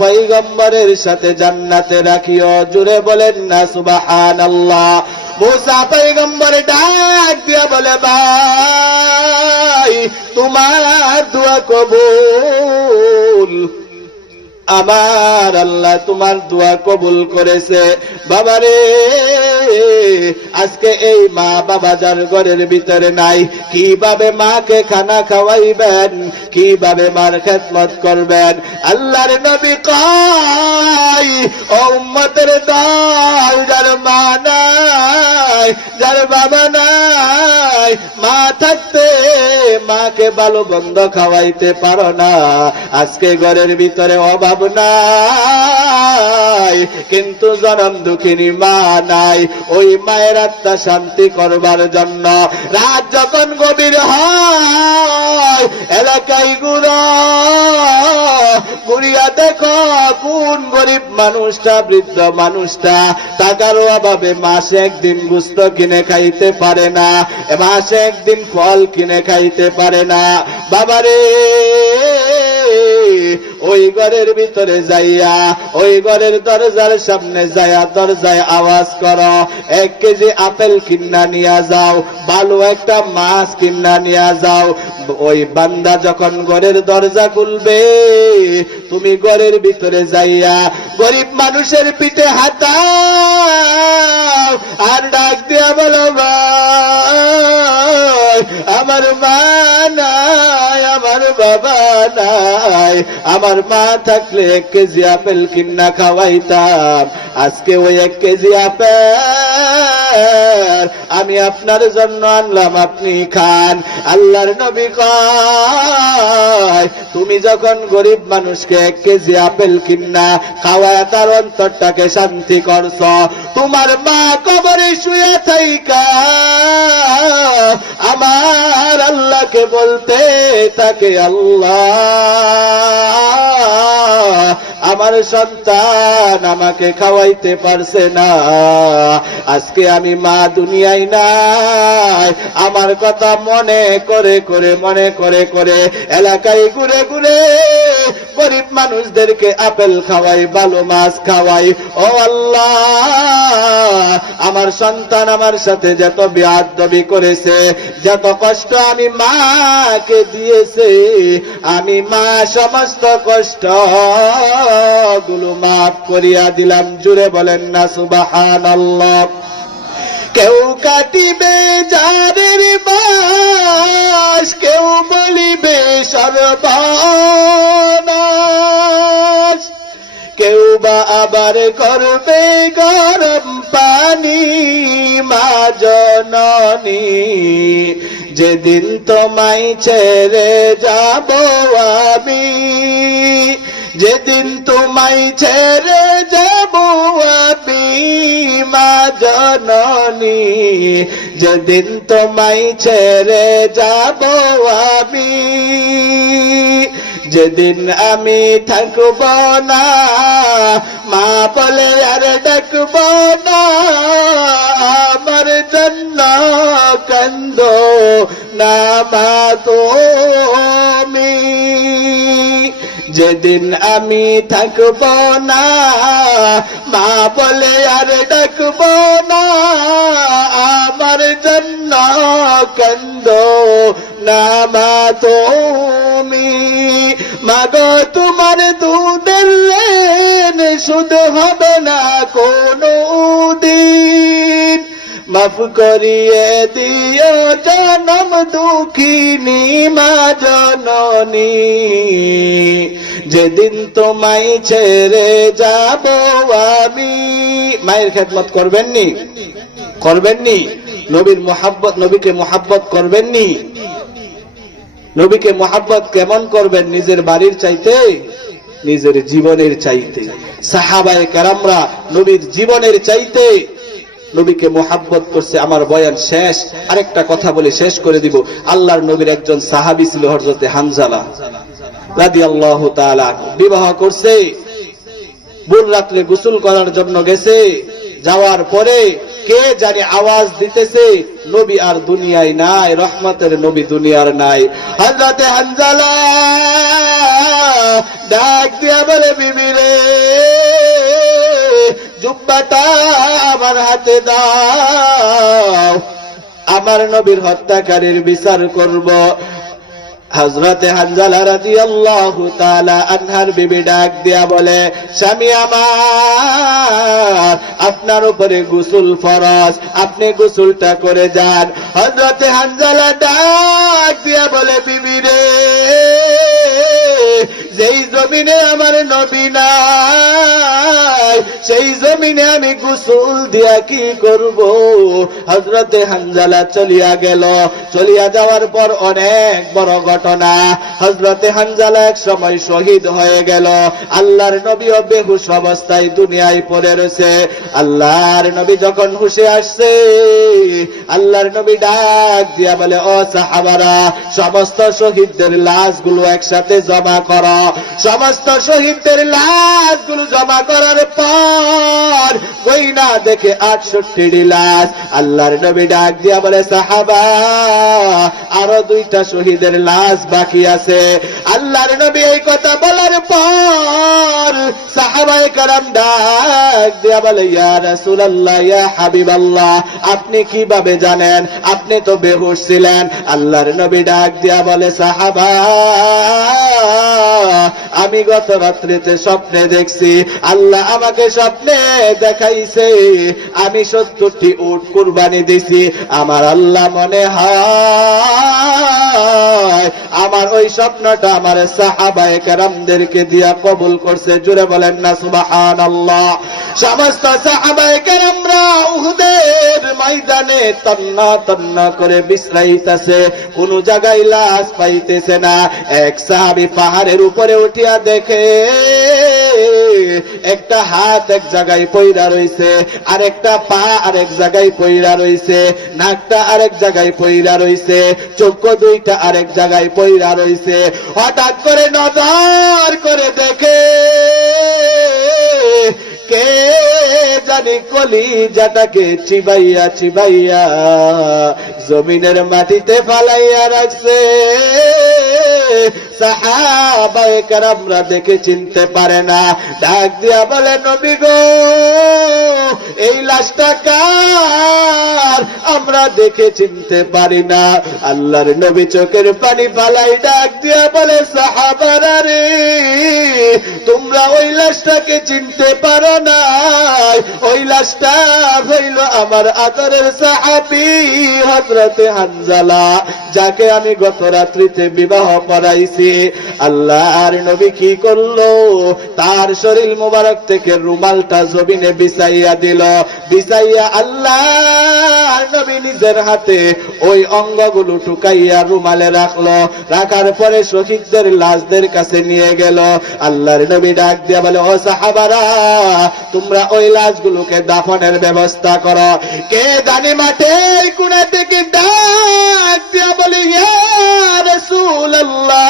পয়গম্বরের সাথে জান্নাতে রাখিও। জুড়ে বলেন না সুবহানাল্লাহ। মূসা পয়গম্বর ডাক দিয়া বলে, ভাই তোমার দোয়া কবুল, আমার আল্লাহ তোমার দোয়া কবুল করেছে। বাবারে আজকে এই মা বাবা যার ঘরের ভিতরে নাই, কিভাবে মাকে খানা খাওয়াইবেন, কিভাবে মার খেদমত করবেন? আল্লাহর নবী কয়, ও উম্মতের দল, যার মা নাই, যার বাবা নাই, নাই, মা থাকতে মাকে ভালো বন্ধ খাওয়াইতে পারো না। আজকে ঘরের ভিতরে অভাব নাই, কিন্তু জনম দুঃখিনী মা নাই। ওই মায়ের আত্মা শান্তি করবার জন্য রাত যখন গভীর হয় এলাকায় ঘুরিয়া দেখো কোন গরিব মানুষটা, বৃদ্ধ মানুষটা টাকার অভাবে মাসে একদিন গোশত কিনে খাইতে পারে না, মাসে একদিন ফল কিনে খাইতে পারে না। বাবারে ওই ঘরের ভিতরে যাইয়া, ওই ঘরের দরজার সামনে যাইয়া দরজায় আওয়াজ করো, 1 কেজি আপেল কিনা নিয়ে যাও, ভালো একটা মাছ কিনা নিয়ে যাও। ওই বান্দা যখন ঘরের দরজা খুলবে, তুমি ঘরের ভিতরে যাইয়া গরিব মানুষের পিঠে হাতাও আর ডাক দিয়া বলো, ভাই আমার মা নাই, আমার বাবা নাই, আমার মা থাকলে 1 কেজি আপেল কিনা খাওয়াইতাম। আজকে ওই 1 কেজি আপেল আমি আপনার জন্য আনলাম, আপনি খান। আল্লাহর নবী কয়, তুমি যখন গরিব মানুষকে 1 কেজি আপেল কিনা খাওয়ায় তার অন্তরটাকে শান্তি করছ, তোমার মা কবরে শুয়ে থাইকা আমার আল্লাহকে বলতে থাকে, আল্লাহ আমার সন্তান আমাকে খাওয়াইতে পারছে না, আজকে আমি মা দুনিয়ায় নাই, আমার কথা মনে করে এলাকায় ঘুরে গরিব মানুষদেরকে আপেল খাওয়াই, ভালো মাছ খাওয়াই। ও আল্লাহ, আমার সন্তান আমার সাথে যত বেয়াদবি করেছে, যত কষ্ট আমি মাকে দিয়েছে, আমি মা সমস্ত কষ্ট গুলো মাফ করিয়া দিলাম। জুড়ে বলেন না সুবহানাল্লাহ। কেউ কাটিবে জারের বাস, কেউ বলিবে সর্বনাশ, কেউ বা আবার করবে গরম পানি মা জননী। যেদিন তোমায় ছেড়ে যাব আমি, যেদিন তোমায় ছেড়ে যাব আমি মা জননী, যেদিন তোমায় ছেড়ে যাব আমি, যেদিন আমি থাকব না মা বলে আর ডাকব না, আমার জন্য কান্দো না মা তুমি। যেদিন আমি থাকব না মা বলে আর ডাকব না, আমার জন্য কান্দো না মা তুমি। মাগো তোমার দুধের ঋণ শোধ হবে না কোনো দিন, মাফ করিয়ে দিও জনম দুঃখিনী মা জননী। যেদিন তোমায় ছেড়ে যাব আমি, মায়ের খেদমত করবেননি? নবীর মোহাব্বত, নবীকে মোহাব্বত করবেননি? নবীকে মোহাব্বত কেমন করবেন? নিজের বাড়ির চাইতে, নিজের জীবনের চাইতে। সাহাবায়ে কেরামরা নবীর জীবনের চাইতে নবীকে মোহাব্বত করছে। আমার বয়ান শেষ, আরেকটা কথা বলে শেষ করে দিব। আল্লাহর নবীর একজন সাহাবী ছিল হযরতে হানজালা রাদিয়াল্লাহু তাআলা। বিবাহ করছে, ভোর রাত্রে গোসল করার জন্য গেছে, যাওয়ার পরে কে জানি আওয়াজ দিতেছে, নবী আর দুনিয়ায় নাই, রহমতের নবী দুনিয়ার নাই। হযরতে হানজালা ডাক দিয়া বলে, বিবি রে, জুব্বাটা আমার হাতে দাও, আমার নবীর হত্যাকারীর বিচার করব। হযরতে হানজালা রাদিয়াল্লাহু তাআলা আনহার বিবি ডাক দিয়া বলে, স্বামী আমার, আপনার উপরে গোসল ফরজ, আপনি গোসলটা করে যান। হযরতে হানজালা ডাক দিয়া বলে, বিবি রে, যেই জমিনে আমার নবী নাই, সেই জমিনে আমি গোসল দিয়া কি করব? হযরতে হানজালা চলিয়া গেল। চলিয়া যাওয়ার পর অনেক বড় ঘটনা, হযরতে হানজালা এক সময় শহীদ হয়ে গেল। আল্লাহর নবীও বেহুশ অবস্থায় দুনিয়ায় পড়ে রয়েছে। আল্লাহর নবী যখন হুশে আসছে, আল্লাহর নবী ডাক দিয়া বলে, ও সাহাবারা, সমস্ত শহীদদের লাশগুলো একসাথে জমা করো। সমস্ত শহীদদের লাশগুলো জমা করার পর গয়না দেখে 68টি লাশ। আল্লাহর নবী ডাক দিয়া বলে, সাহাবা, আরো 2টা শহীদের লাশ বাকি আছে। আল্লাহর নবী এই কথা বলার পর সাহাবায়ে কেরাম ডাক দিয়া বলে, ইয়া রাসূলুল্লাহ, ইয়া হাবিবাল্লাহ, আপনি কিভাবে জানেন? আপনি তো বেহুশ ছিলেন। আল্লাহর নবী ডাক দিয়া বলে, সাহাবা, আমি গত রাত্রিতে স্বপ্নে দেখছি, আল্লাহ আমাকে স্বপ্নে দেখাইছে আমি 70টি উট কুরবানি দিছি। আমার আল্লাহ মনে হয় আমার ওই স্বপ্নটা আমার সাহাবায়ে কেরামদেরকে দিয়া কবুল করছে। জোরে বলেন না সুবহানাল্লাহ। সমস্ত সাহাবায়ে কেরামরা উহুদের ময়দানে তন্না তন্না করে বিশ্রাইতেছে, কোন জায়গায় লাশ পাইতেছে না। এক সাহাবী পাহাড়ের উপরে উঠিয়া দেখে একটা হাত এক জায়গায় পইড়া রইছে, আর একটা পা আরেক জায়গায় পইড়া রইছে, নাকটা আরেক জায়গায় পইড়া রইছে, চক্ষু 2টা আরেক জায়গায় পইড়া রইছে। হঠাৎ করে নজর করে দেখে কে জানি কলিজাটাকে চিবাইয়া চিবাইয়া জমিনের মাটিতে ফালাইয়া রাখছে। সাহাবায়ে কেরামরা দেখে চিনতে পারে না, ডাক দিয়া বলে, নবী গো, এই লাশটা কার? আমরা দেখে চিনতে পারি না। আল্লাহর নবী চোখের পানি ফালাই ডাক দিয়া বলে, সাহাবারা রে, তোমরা ওই লাশটাকে চিনতে পারো না? ওই লাশটা হইল আমার আদরের সাহাবী হযরতে হানজালা, যাকে আমি গত রাত্রিতে বিবাহ পড়াইছি। আল্লাহর নবী কি করলো? তার শরীর মোবারক থেকে রুমালটা জমিনে বিছাইয়া দিল। বিছাইয়া আল্লাহর নবী নিজের হাতে ওই অঙ্গগুলো টুকাইয়া রুমালে রাখলো। রাখার পরে শহীদদের লাশদের কাছে নিয়ে গেল। আল্লাহর নবী ডাক দিয়া বলে, ও সাহাবারা, তোমরা ওই লাশগুলোকে দাফনের ব্যবস্থা করো। কে জানি মাঠের কোণা থেকে ডাক দিয়া বলে, ইয়া রাসূলুল্লাহ,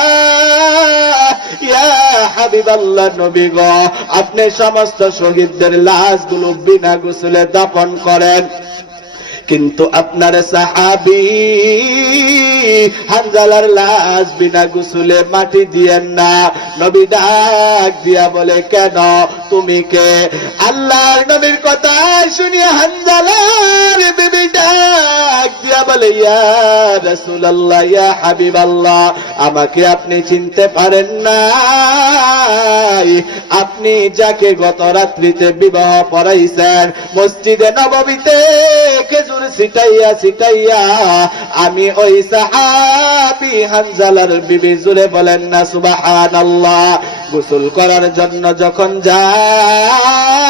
ইয়া হাবিবাল্লাহ, নবী গো, আপনি সমস্ত শহীদদের লাশগুলো বিনা গোসলে দাফন করেন, কিন্তু আপনার সাহাবী হানজালার লাশ বিনা গোসলে মাটি দিয়েন না। নবী ডাক দিয়া বলে, কেন? তুমি কে? আল্লাহর নবীর কথা শুনিয়ে হানজালার বিবি ডাক দিয়া বলে, ইয়া রাসূলুল্লাহ, ইয়া হাবিবাল্লাহ, আমাকে আপনি চিনতে পারেন না? আপনি যাকে গত রাত্রিতে বিবাহ পড়াইছেন, মসজিদে নববীতে খেজুর ছিটাইয়া ছিটাইয়া আমি ওই সাহাবী হানজালার বিবি। জোরে বলেন না সুবহানাল্লাহ। গোসল করার জন্য যখন যায়,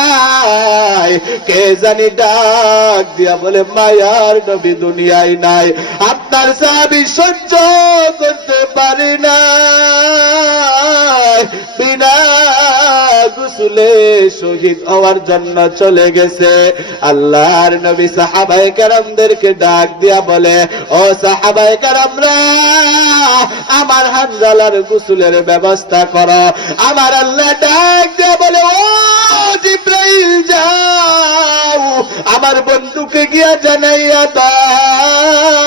কে জানি ডাক দিয়া বলে, মায়ার নবী দুনিয়ায় নাই, আপনার সাহাবী সহ্য করতে পারি না, বিনা গোসলে শহীদ হওয়ার জন্য চলে গেছে। আল্লাহর নবী সাহাবায়ে কেরামদেরকে ডাক দিয়া বলে, ও সাহাবায়ে কেরামরা, আমার হানজালার গোসলের ব্যবস্থা করো। আমার আল্লাহ ডাক দিয়া বলে, ও জিবরাইল, যাও আমার বন্ধুকে গিয়া জানাইয়া দাও,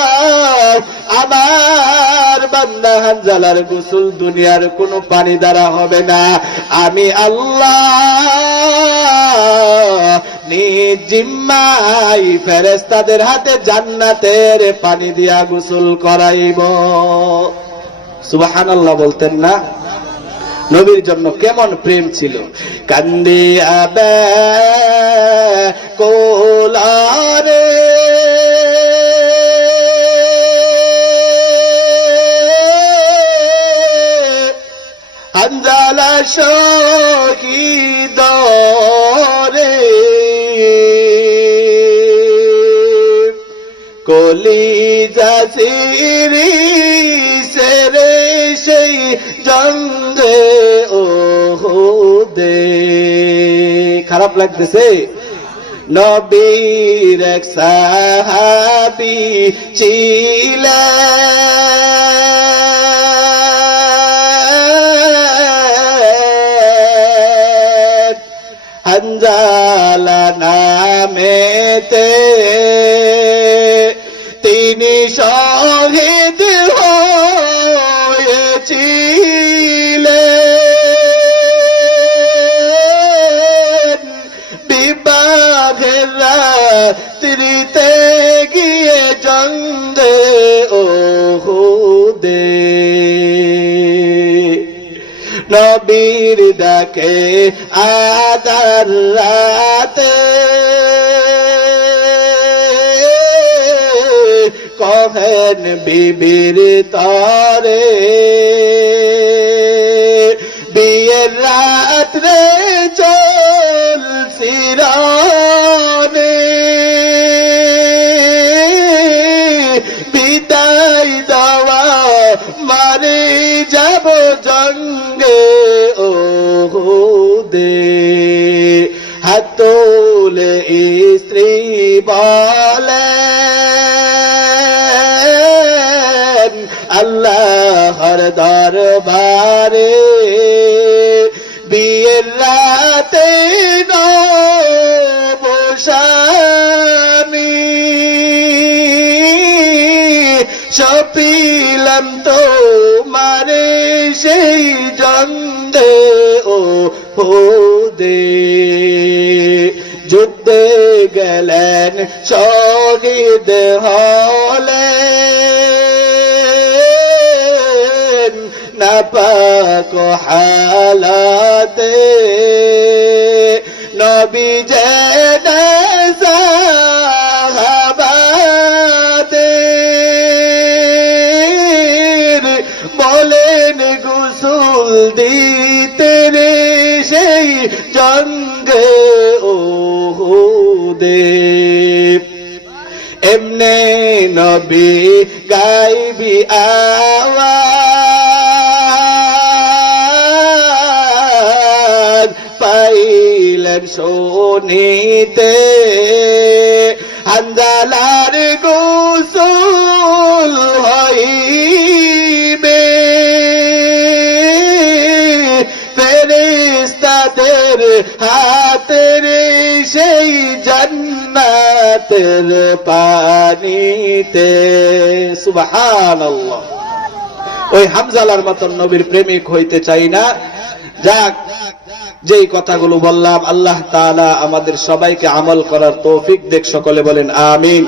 আমার বান্দা হানজালার গোসল দুনিয়ার কোনো পানি দ্বারা হবে না, আমি আল্লাহ নিজ জিম্মায় ফেরেশতাদের হাতে জান্নাতের পানি দিয়া গোসল করাইব। সুবহানাল্লাহ বলতেন না? নবীর জন্য কেমন প্রেম ছিল। কান্দিয়াবে কোলারে হানজালা শহীদ কলিজা সিরি সেরে সেই জঙ্গে ওহুদে। খারাপ লাগতেছে? নবীর এক সাহাবী ছিলেন, হানজালা নামেতে, তিনি শহীদ হয়েছিলেন। বিবাহের রাত্রিতে গিয়ে জঙ্গে ওহুদে, নবীর ডাকে আদার রাতে কহেন বিবির তরে, বিয়ের রাত্রে চলছি রনে, বিদায় দেওয়া মারে যাব জঙ্গে ওহুদে। হাত তোলে স্ত্রী বলে আল্লাহর দরবারে, বিয়ের রাতে নবস্বামী সপিলাম তো মারে সেই জঙ্গে ওহুদে। যুদ্ধে গেলেন শহীদ হলেন, নাপাক হালাতে, নবী জেনে সাহাবাদের বলেন গোসল দিতে রে সেই জঙ্গে ওহুদে। এমনে নবী গাইবি আওয়াজ পাইলেন শুনিতে, হানজালার গোসল হইবে, ফেরেশতাদের হাতের সেই জান্নাতের পানিতে। সুবহানাল্লাহ। ওই হামজালার মতন নবীর প্রেমিক হইতে চাই না। যাক, যেই কথাগুলো বললাম আল্লাহ তাআলা আমাদের সবাইকে আমল করার তৌফিক দেখ। সকলে বলেন আমিন।